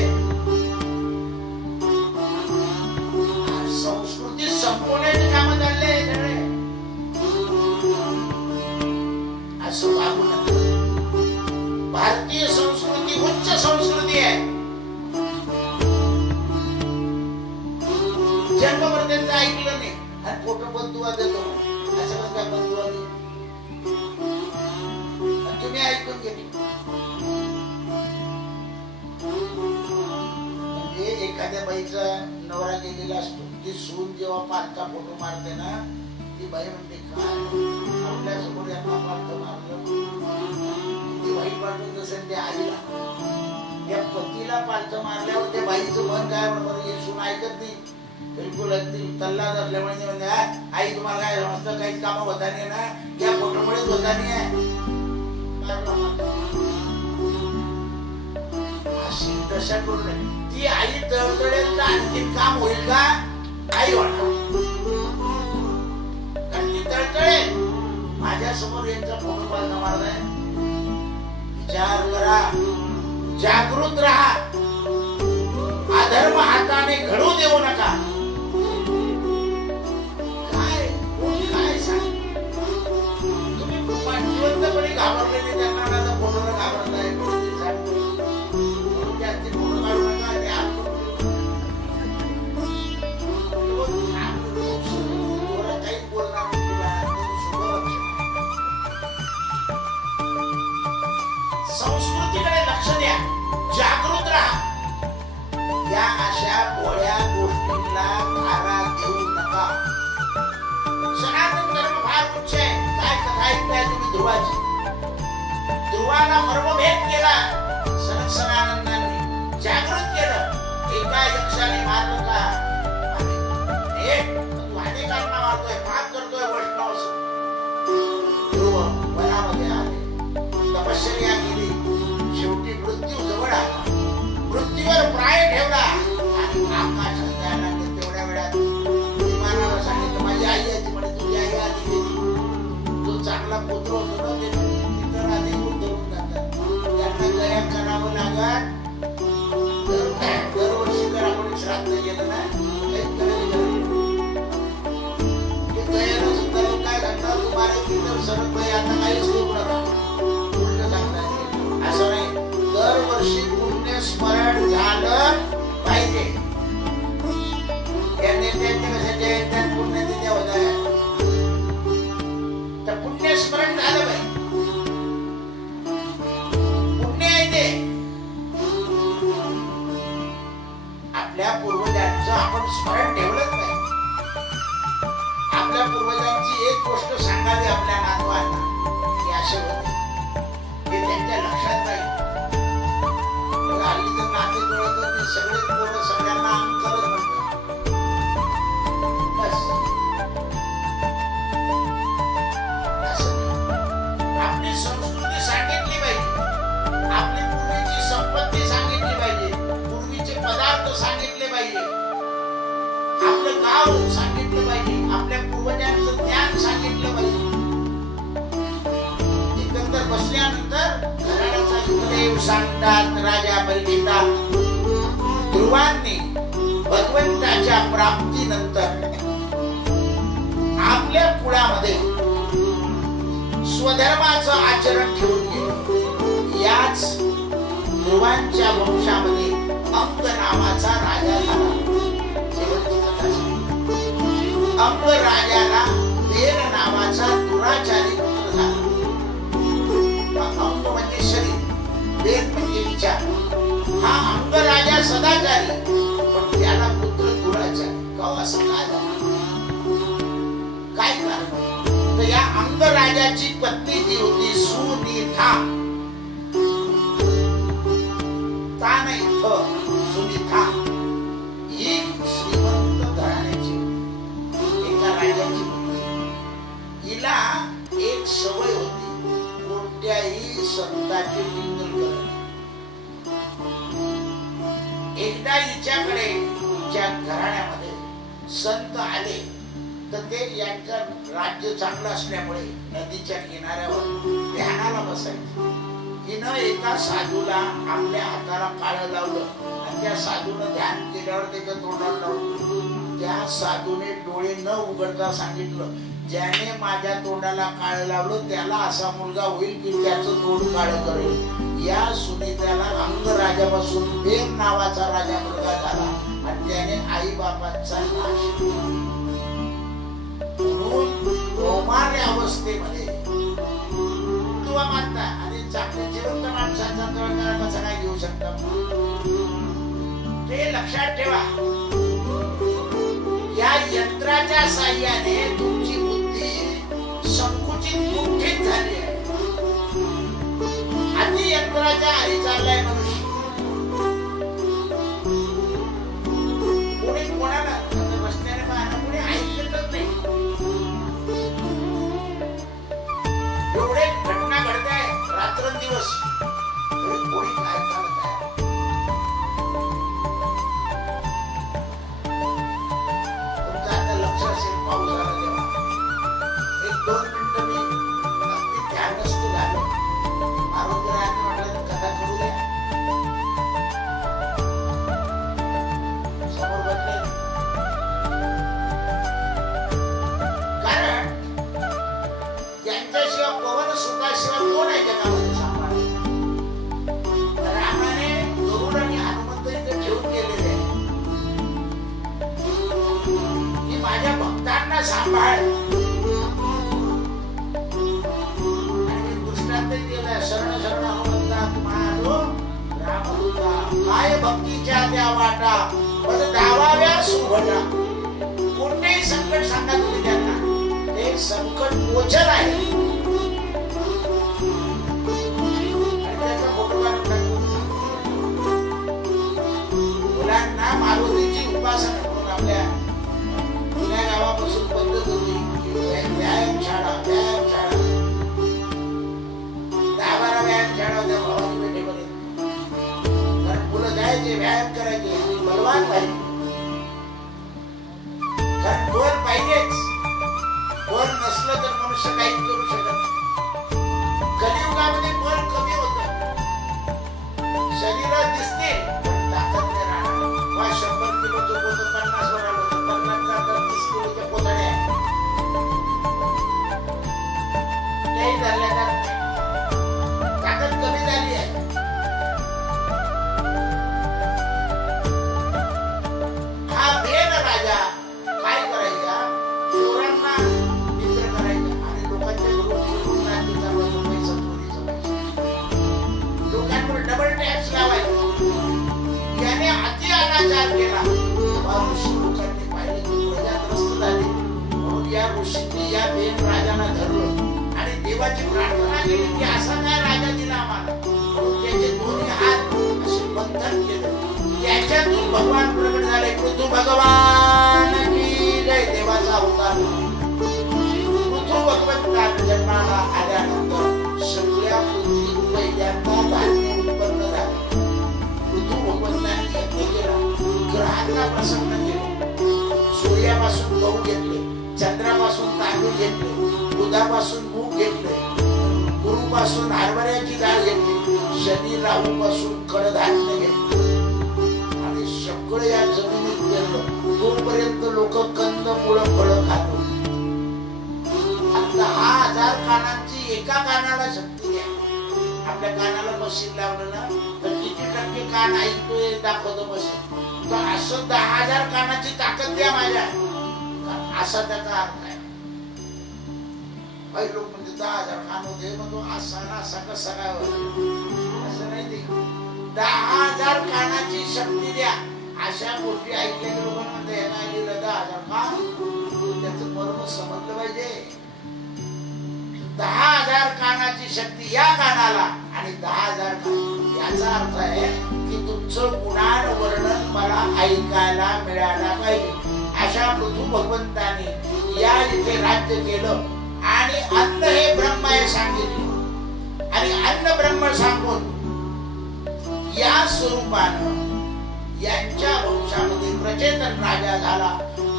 संस्कृती संपवण्याची कामं चालले सगळे. असं वागू नका. भारतीय संस्कृती उच्च संस्कृती आहे. जन्मभर त्यांचं ऐकलं नाही आणि फोटो बंधुवा देतो. असं कसं काय बंधुवा देतो? तुम्ही ऐकून घेतलं. म्हणजे एखाद्या बाईचा नवरा गेलेला असतो, ती सून जेव्हा पालथा फोटो मारते ना, ती बाई म्हणते काय आपल्या समोर यांना पालथा मारलं. ती वाईट वाटून जसं त्या आईला, त्या पतीला पालथा मारल्यावर त्या बाईचं मन काय म्हणणार, हे सून ऐकत नाही. बिलकुल अगदी तल्ला धरल्यामुळे म्हणजे आई तुम्हाला काय समजतं, काही कामं होता नाही ना, या फोटोमुळेच होता नाही आहे. अशी दशा करून ती आई तळतळेल, आणखी काम होईल का? आई होणार. कारण ती तळतळेल, माझ्या समोर यांचा फोटो पालथा मारलाय. विचार करा, जागृत राहा. अधर्म हाताने घडू देऊ नका. काय सांग तुम्ही जिवंतपणे घाबरलेले त्यांना आता फोटोला घाबरताय. फोटो काढू नका. काहीच बोलणार संस्कृतीकडे लक्ष द्या. जागृत राहा. या अशा भोळ्या गोष्टींना थारा देऊ नका. सनातन धर्म फार उच्च आहे. काय कथा ऐकताय तुम्ही ध्रुवाची? ध्रुवाला मर्मभेद केला सनक सनानंदांनी, जागृत केलं. एका यक्षाने मारलं का? तू अनेकांना मारतोय, पाप करतोय वैष्णव. ध्रुव वनामध्ये आले, तपश्चर्या केली. शेवटी मृत्यू जवळ आला. मृत्यूवर प्राय ठेवला आणि आकाशात जायला तेवढ्या वेळात विमानाला सांगितलं माझी आई आहे. म्हणे तुझी आई आधी गेली. जो चांगला पुत्र होतो ना, ते इतर आधी उद्धरून जातात. त्यांना गया करावं लागत. दरवर्षी जर आपण श्राद्ध केलं ना, काही गयाला सुद्धा लोक काय सांगतात, तुम्हाला तिथं सरळ बाई आता काहीच करू नका, उलट सांगतात. असं नाही, दरवर्षी स्मरण झालं पाहिजे. या नेत्यांचे कसे जयंत्यात पुण्यतिथ्या होत आहे, तर पुण्य स्मरण झालं पाहिजे. पुण्य आहे ते. आपल्या पूर्वजांचं आपण स्मरण ठेवलंच पाहिजे. आपल्या पूर्वजांची एक गोष्ट सांगावी आपल्या नातवांना, की असे होते, हे त्यांच्या लक्षात राहील. हल्ली तर नाते कळत नाही, सगळे पोरं सगळ्यांना अंकलच म्हणतात. बस आपली संस्कृती सांगितली पाहिजे. आपली पूर्वीची संपत्ती सांगितली पाहिजे. पूर्वीचे पदार्थ सांगितले पाहिजे. आपलं गाव सांगितलं पाहिजे. आपल्या पूर्वजांचं ज्ञान सांगितलं पाहिजे. एकंदर बसल्यानंतर घराण्याचा युगदेव सांगतात राजा परीक्षिता, ध्रुवांनी भगवंताच्या प्राप्तीनंतर आपल्या कुळामध्ये स्वधर्माचं आचरण ठेवून गेले. याच ध्रुवांच्या वंशामध्ये अंग नावाचा राजा झाला. अंग राजाला वेद नावाचा दुराचारी पुत्र झाला. अंग म्हणजे शरीर, वेद म्हणजे विचार. हा अंग राजा सदाचारी, पण त्याला पुत्र दुराचारी. असं काय झालं? काय कारण? तर या अंग राजाची पत्नी जी होती सुनीता, ता नाही सुनीता, ही श्रीमंत घराण्याची एका राजाची मुलगी. हिला एक सवय होती, कोणत्याही संतांची टिंगल करणे. एकदा हिच्याकडे तिच्या घराण्यामध्ये संत आले तर ते यांचं राज्य चांगलं असल्यामुळे नदीच्या किनाऱ्यावर ध्यानाला बसायचे. तिनं एका साधूला आपल्या हाताला काळं लावलं आणि त्या साधूनं ध्यान केल्यावर त्याच्या तोंडाला लावलं. त्या साधूने डोळे न उघडता सांगितलं, ज्याने माझ्या तोंडाला काळं लावलं त्याला असा मुलगा होईल की त्याचं तोंड काळं करेल. या सुनीताला अंगराजापासून बेन नावाचा राजा मुलगा झाला आणि त्याने आई बापांचा नाश केला. म्हणून रोमान्य अवस्थेमध्ये तुवा मानता आणि चांगल्या जिवंत माणसांचा तळकाळ कसा काय घेऊ शकता ते लक्षात ठेवा. या यंत्राच्या साह्याने तुमची बुद्धी संकुचित कुंठित झाली आहे. अति यंत्राच्या आधी चाललाय मनुष्य. कोणी कोणाला रस्त्याने पाहणं कोणी ऐकतच नाही. एवढे घटना घडताय रात्रंदिवस तरी कोणी काय करत आहे. तुमचं आता लक्ष असेल पाऊस आला तेव्हा 1-2 मिनिटं मी अगदी ध्यानस्थ झालो. आरोग्याने म्हटलं कथा करू द्या. समोर बसले कारण त्यांच्याशिवाय पवन सुताशिवाय कोण आहे जगामध्ये सांभाळायचं. रामाने गरुड आणि हनुमंत इथे ठेवून गेलेले आहे की माझ्या भक्तांना सांभाळ. आणि दृष्टांत दिला शरण शरण हनुमंता तुम्हाला रामदूता काय भक्तीच्या त्या वाटा मग धावाव्या सुभटा. कोणतेही संकट सांगा तुम्ही त्यांना ते संकट मोचन आहे. आणि त्याचा फोटो काढून टाकतो. मुलांना मारुतीची उपासना करून आपल्या जुन्या गावापासून पद्धत होती व्यायामशाळा 10-12 व्यायामशाळा होत्या भावाची पेठेपर्यंत. कारण मुलं जायचे व्यायाम करायचे बलवान पाहिजे. कारण बल पाहिजेच. बल नसलं तर मनुष्य काहीच करू शकत नाही. कलियुगामध्ये बल कमी होत. शरीरात दिसते पण ताकद नाही राहणार. 100 किलोचं पोतं 50 वर आलं तर 50-30 किलोच्या पोताड्या काही झाल्या जात नाही. ताकद कमी झाली आहे. हा बेन राजा काय करायचा चोरांना मित्र करायचा आणि लोकांच्या घरून राज्य चालवायचं. पैसा चोरीचा पैसा लोकांवर डबल टॅक्स लावायचा. याने अति अनाचार केला. ऋषी लोकांनी पाहिले की प्रजा त्रस्त झाली. म्हणून या ऋषींनी या बेन राजाला धरलं आणि देवाची प्रार्थना केली की असा काय राजा दिला आम्हाला. म्हणून त्याचे दोन्ही हात असे बंधन केलं. त्याच्यातून भगवान प्रकट झाले. पृथ्वी भगवान की जय. देवाचा अवतार पृथ्वी भगवंत जन्माला आल्यानंतर सगळ्या पृथ्वी वैद्यांना धान्य उत्पन्न झाले. पृथ्वी भगवंतांनी यज्ञ केला. ग्रहांना प्रसन्न केले. सूर्यापासून गहू घेतले, चंद्रापासून तांदूळ घेतले, बुधापासून मूग घेतले, गुरुपासून हरभऱ्याची डाळ घेतली, शनी राहूपासून कडधान्य घेतले आणि सगळं या जमिनीत गेलं. तोपर्यंत लोक कंदमुळं फळं खात होते. 10,000 कानांची एका कानाला शक्ती द्या. आपल्या कानाला मशीन लावलं ना तर किती टक्के कान ऐकतोय दाखवतो मशीन. तर असं 10,000 कानाची ताकद द्या माझ्या. असा त्याचा अर्थ आहे. काही लोक म्हणजे 10,000 कान होते मग तो असा कसा काय असं नाही. ते 10,000 कानाची शक्ती द्या. अशा गोष्टी ऐकलेल्या लोक म्हणते 10,000 कान. त्याचं मर्म समजलं पाहिजे. 10,000 कानाची शक्ती या कानाला आणि 10,000 कान. याचा अर्थ आहे की तुमचं गुणान वर्णन मला ऐकायला मिळायला पाहिजे. अशा पृथ्वी भगवंताने या इथे राज्य केलं आणि अन्न हे ब्रह्म आहे सांगितलं आणि अन्न ब्रह्म सांगून या स्वरूपानं यांच्या वंशामध्ये प्रचेतन राजा झाला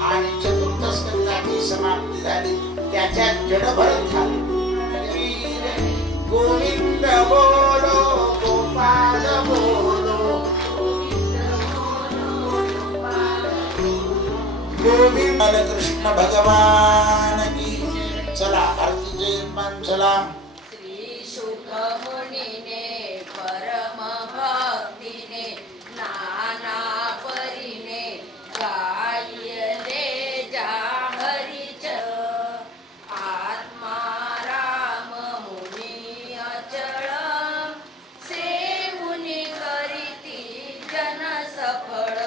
आणि चतुर्थ स्कंदाची समाप्ती झाली, त्याच्या जडभरत झाले. गोविंद बोलो गोपाल बोलो, गोविंद कृष्ण भगवान की. चला आरतीचे यजमान चला. श्री शुक मुनीने परम भक्तीने नाना परीने गायले जा हरिच. आत्मा राम मुनी अचळ से मुनी करीती जन सफळ.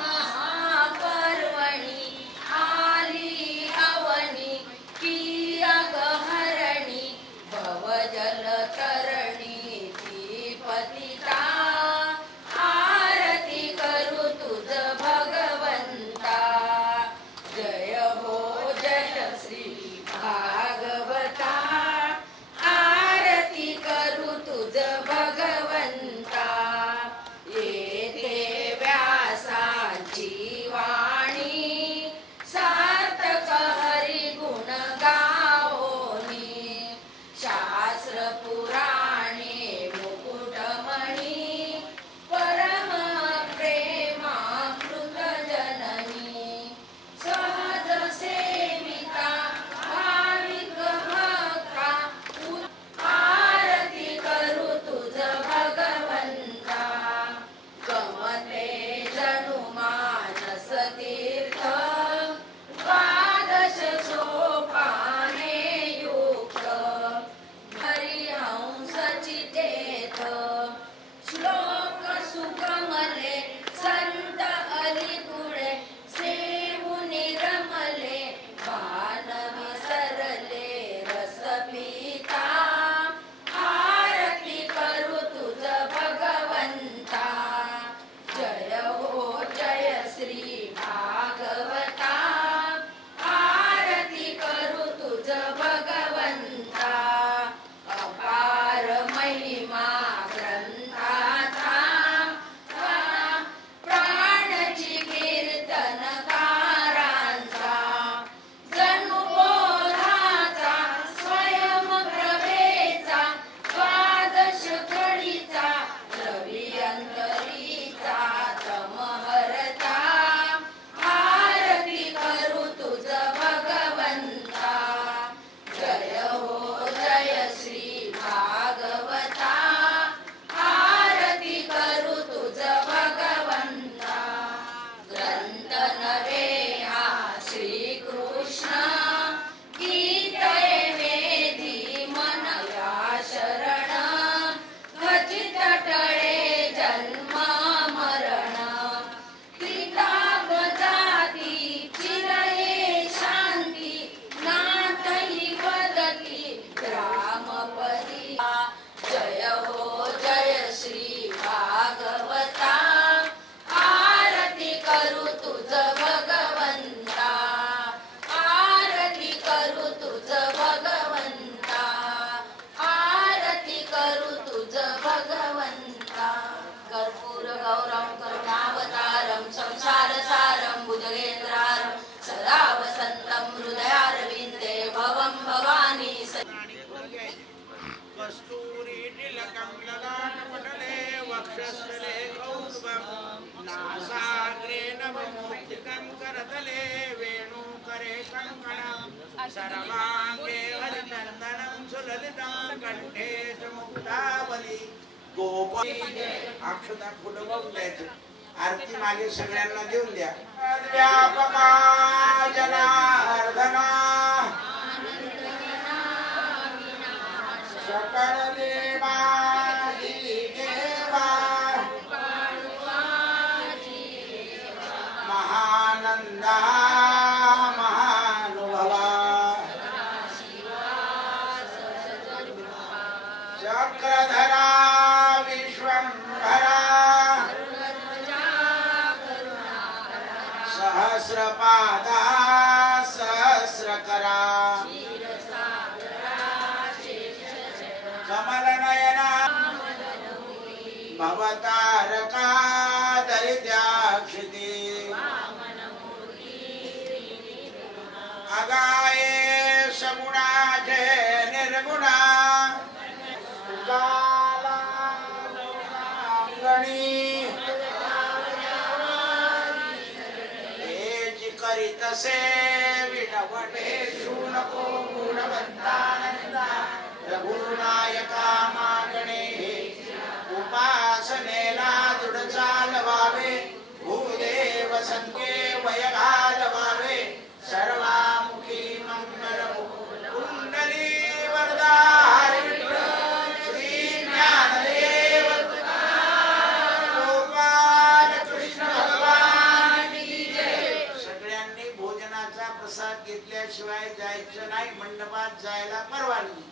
महापर्वणी आली अवनी की अगहरणी भवजल तरणी ती पतिता. आरती करू तुझ भगवंता. जय हो जय श्री भागवता. आरती करू तुझ भगवंता. येथे व्यासांची वाणी सार्थक हरी गुण गावोनी. शास्त्र पुराणे मुकुटमणी परम प्रेमामृत जननी. सहज सेविता भाविक भक्ता. आरती करू तुझ भगवंता. गमते जणू मानस तीर्थ द्वादश सोपाने युक्त. हरिहंस चितेथ श्लोक सुगमले संत अलिपुळे. सेवुनी रमले भान विसरले रस पिता. आरती करू तुझ भगवंता. जय हो जय श्री भागवता. आरती करू तुझ भगवंता. अपार महिमा ग्रंथाचा प्राणची कीर्तनकारांचा. जणू बोधाचा स्वयंप्रभेचा द्वादश कडीचा रवी अंतरीचा तमहरता. आरती करू तुझ भगवंता. जय हो जय श्री भागवता. आरती करू तुझ भगवंता. ग्रंथ नवे हा श्रीकृष्ण गीते वेदी मन या शरण. खचित टळे जन्म मरण. त्रिताप जाती चिरये शांती. नाथही वदती ग्रामपदी. जय हो जय श्री भागवता. आरती करू तुझ भगवंता. आरती करू तुझ भगवंता. आरती करू तुझ भगवंता. कर्पूर गौरम करुणावतारम संसार सारम भुजगेंद्रारम सदा वसंतम हृदयारविंदे भवं भवानी. कस्तूरी तिलकं ललाटपटले वक्षस्थले कौस्तुभं. नासाग्रे नवमुक्तिकं करतले वेणुकरे कङ्कणं. सर्वांगे हरिनन्दनं सुललितं कंठे च मुक्तावली. गोपाल अक्षता फुलं वाहून द्यायचं. आरती मागे सगळ्यांना देऊन द्या. व्यापका जनार्दना सकळ देवादी देवा. महानंदा महानुभवा. चक्रधरा विश्वंभरा. सहस्रपादा सहस्रकरा. कमलनयना भवतारका दरिद्राक्षिते. अगाये सगुणा जय निर्गुणा काला गणी हे करीतसे विनवटे नको गुणवंतानंदा रघुनायका मागणे उपासनेला दृढ चालवावे भूदेव संगे वय घालवावे सर्वामुखी मंगल कुंडली वरदा श्री ज्ञानदेव गोपाल कृष्ण भगवान की जय. सगळ्यांनी भोजनाचा प्रसाद घेतल्याशिवाय जायचं नाही. मंडपात जायला परवानगी.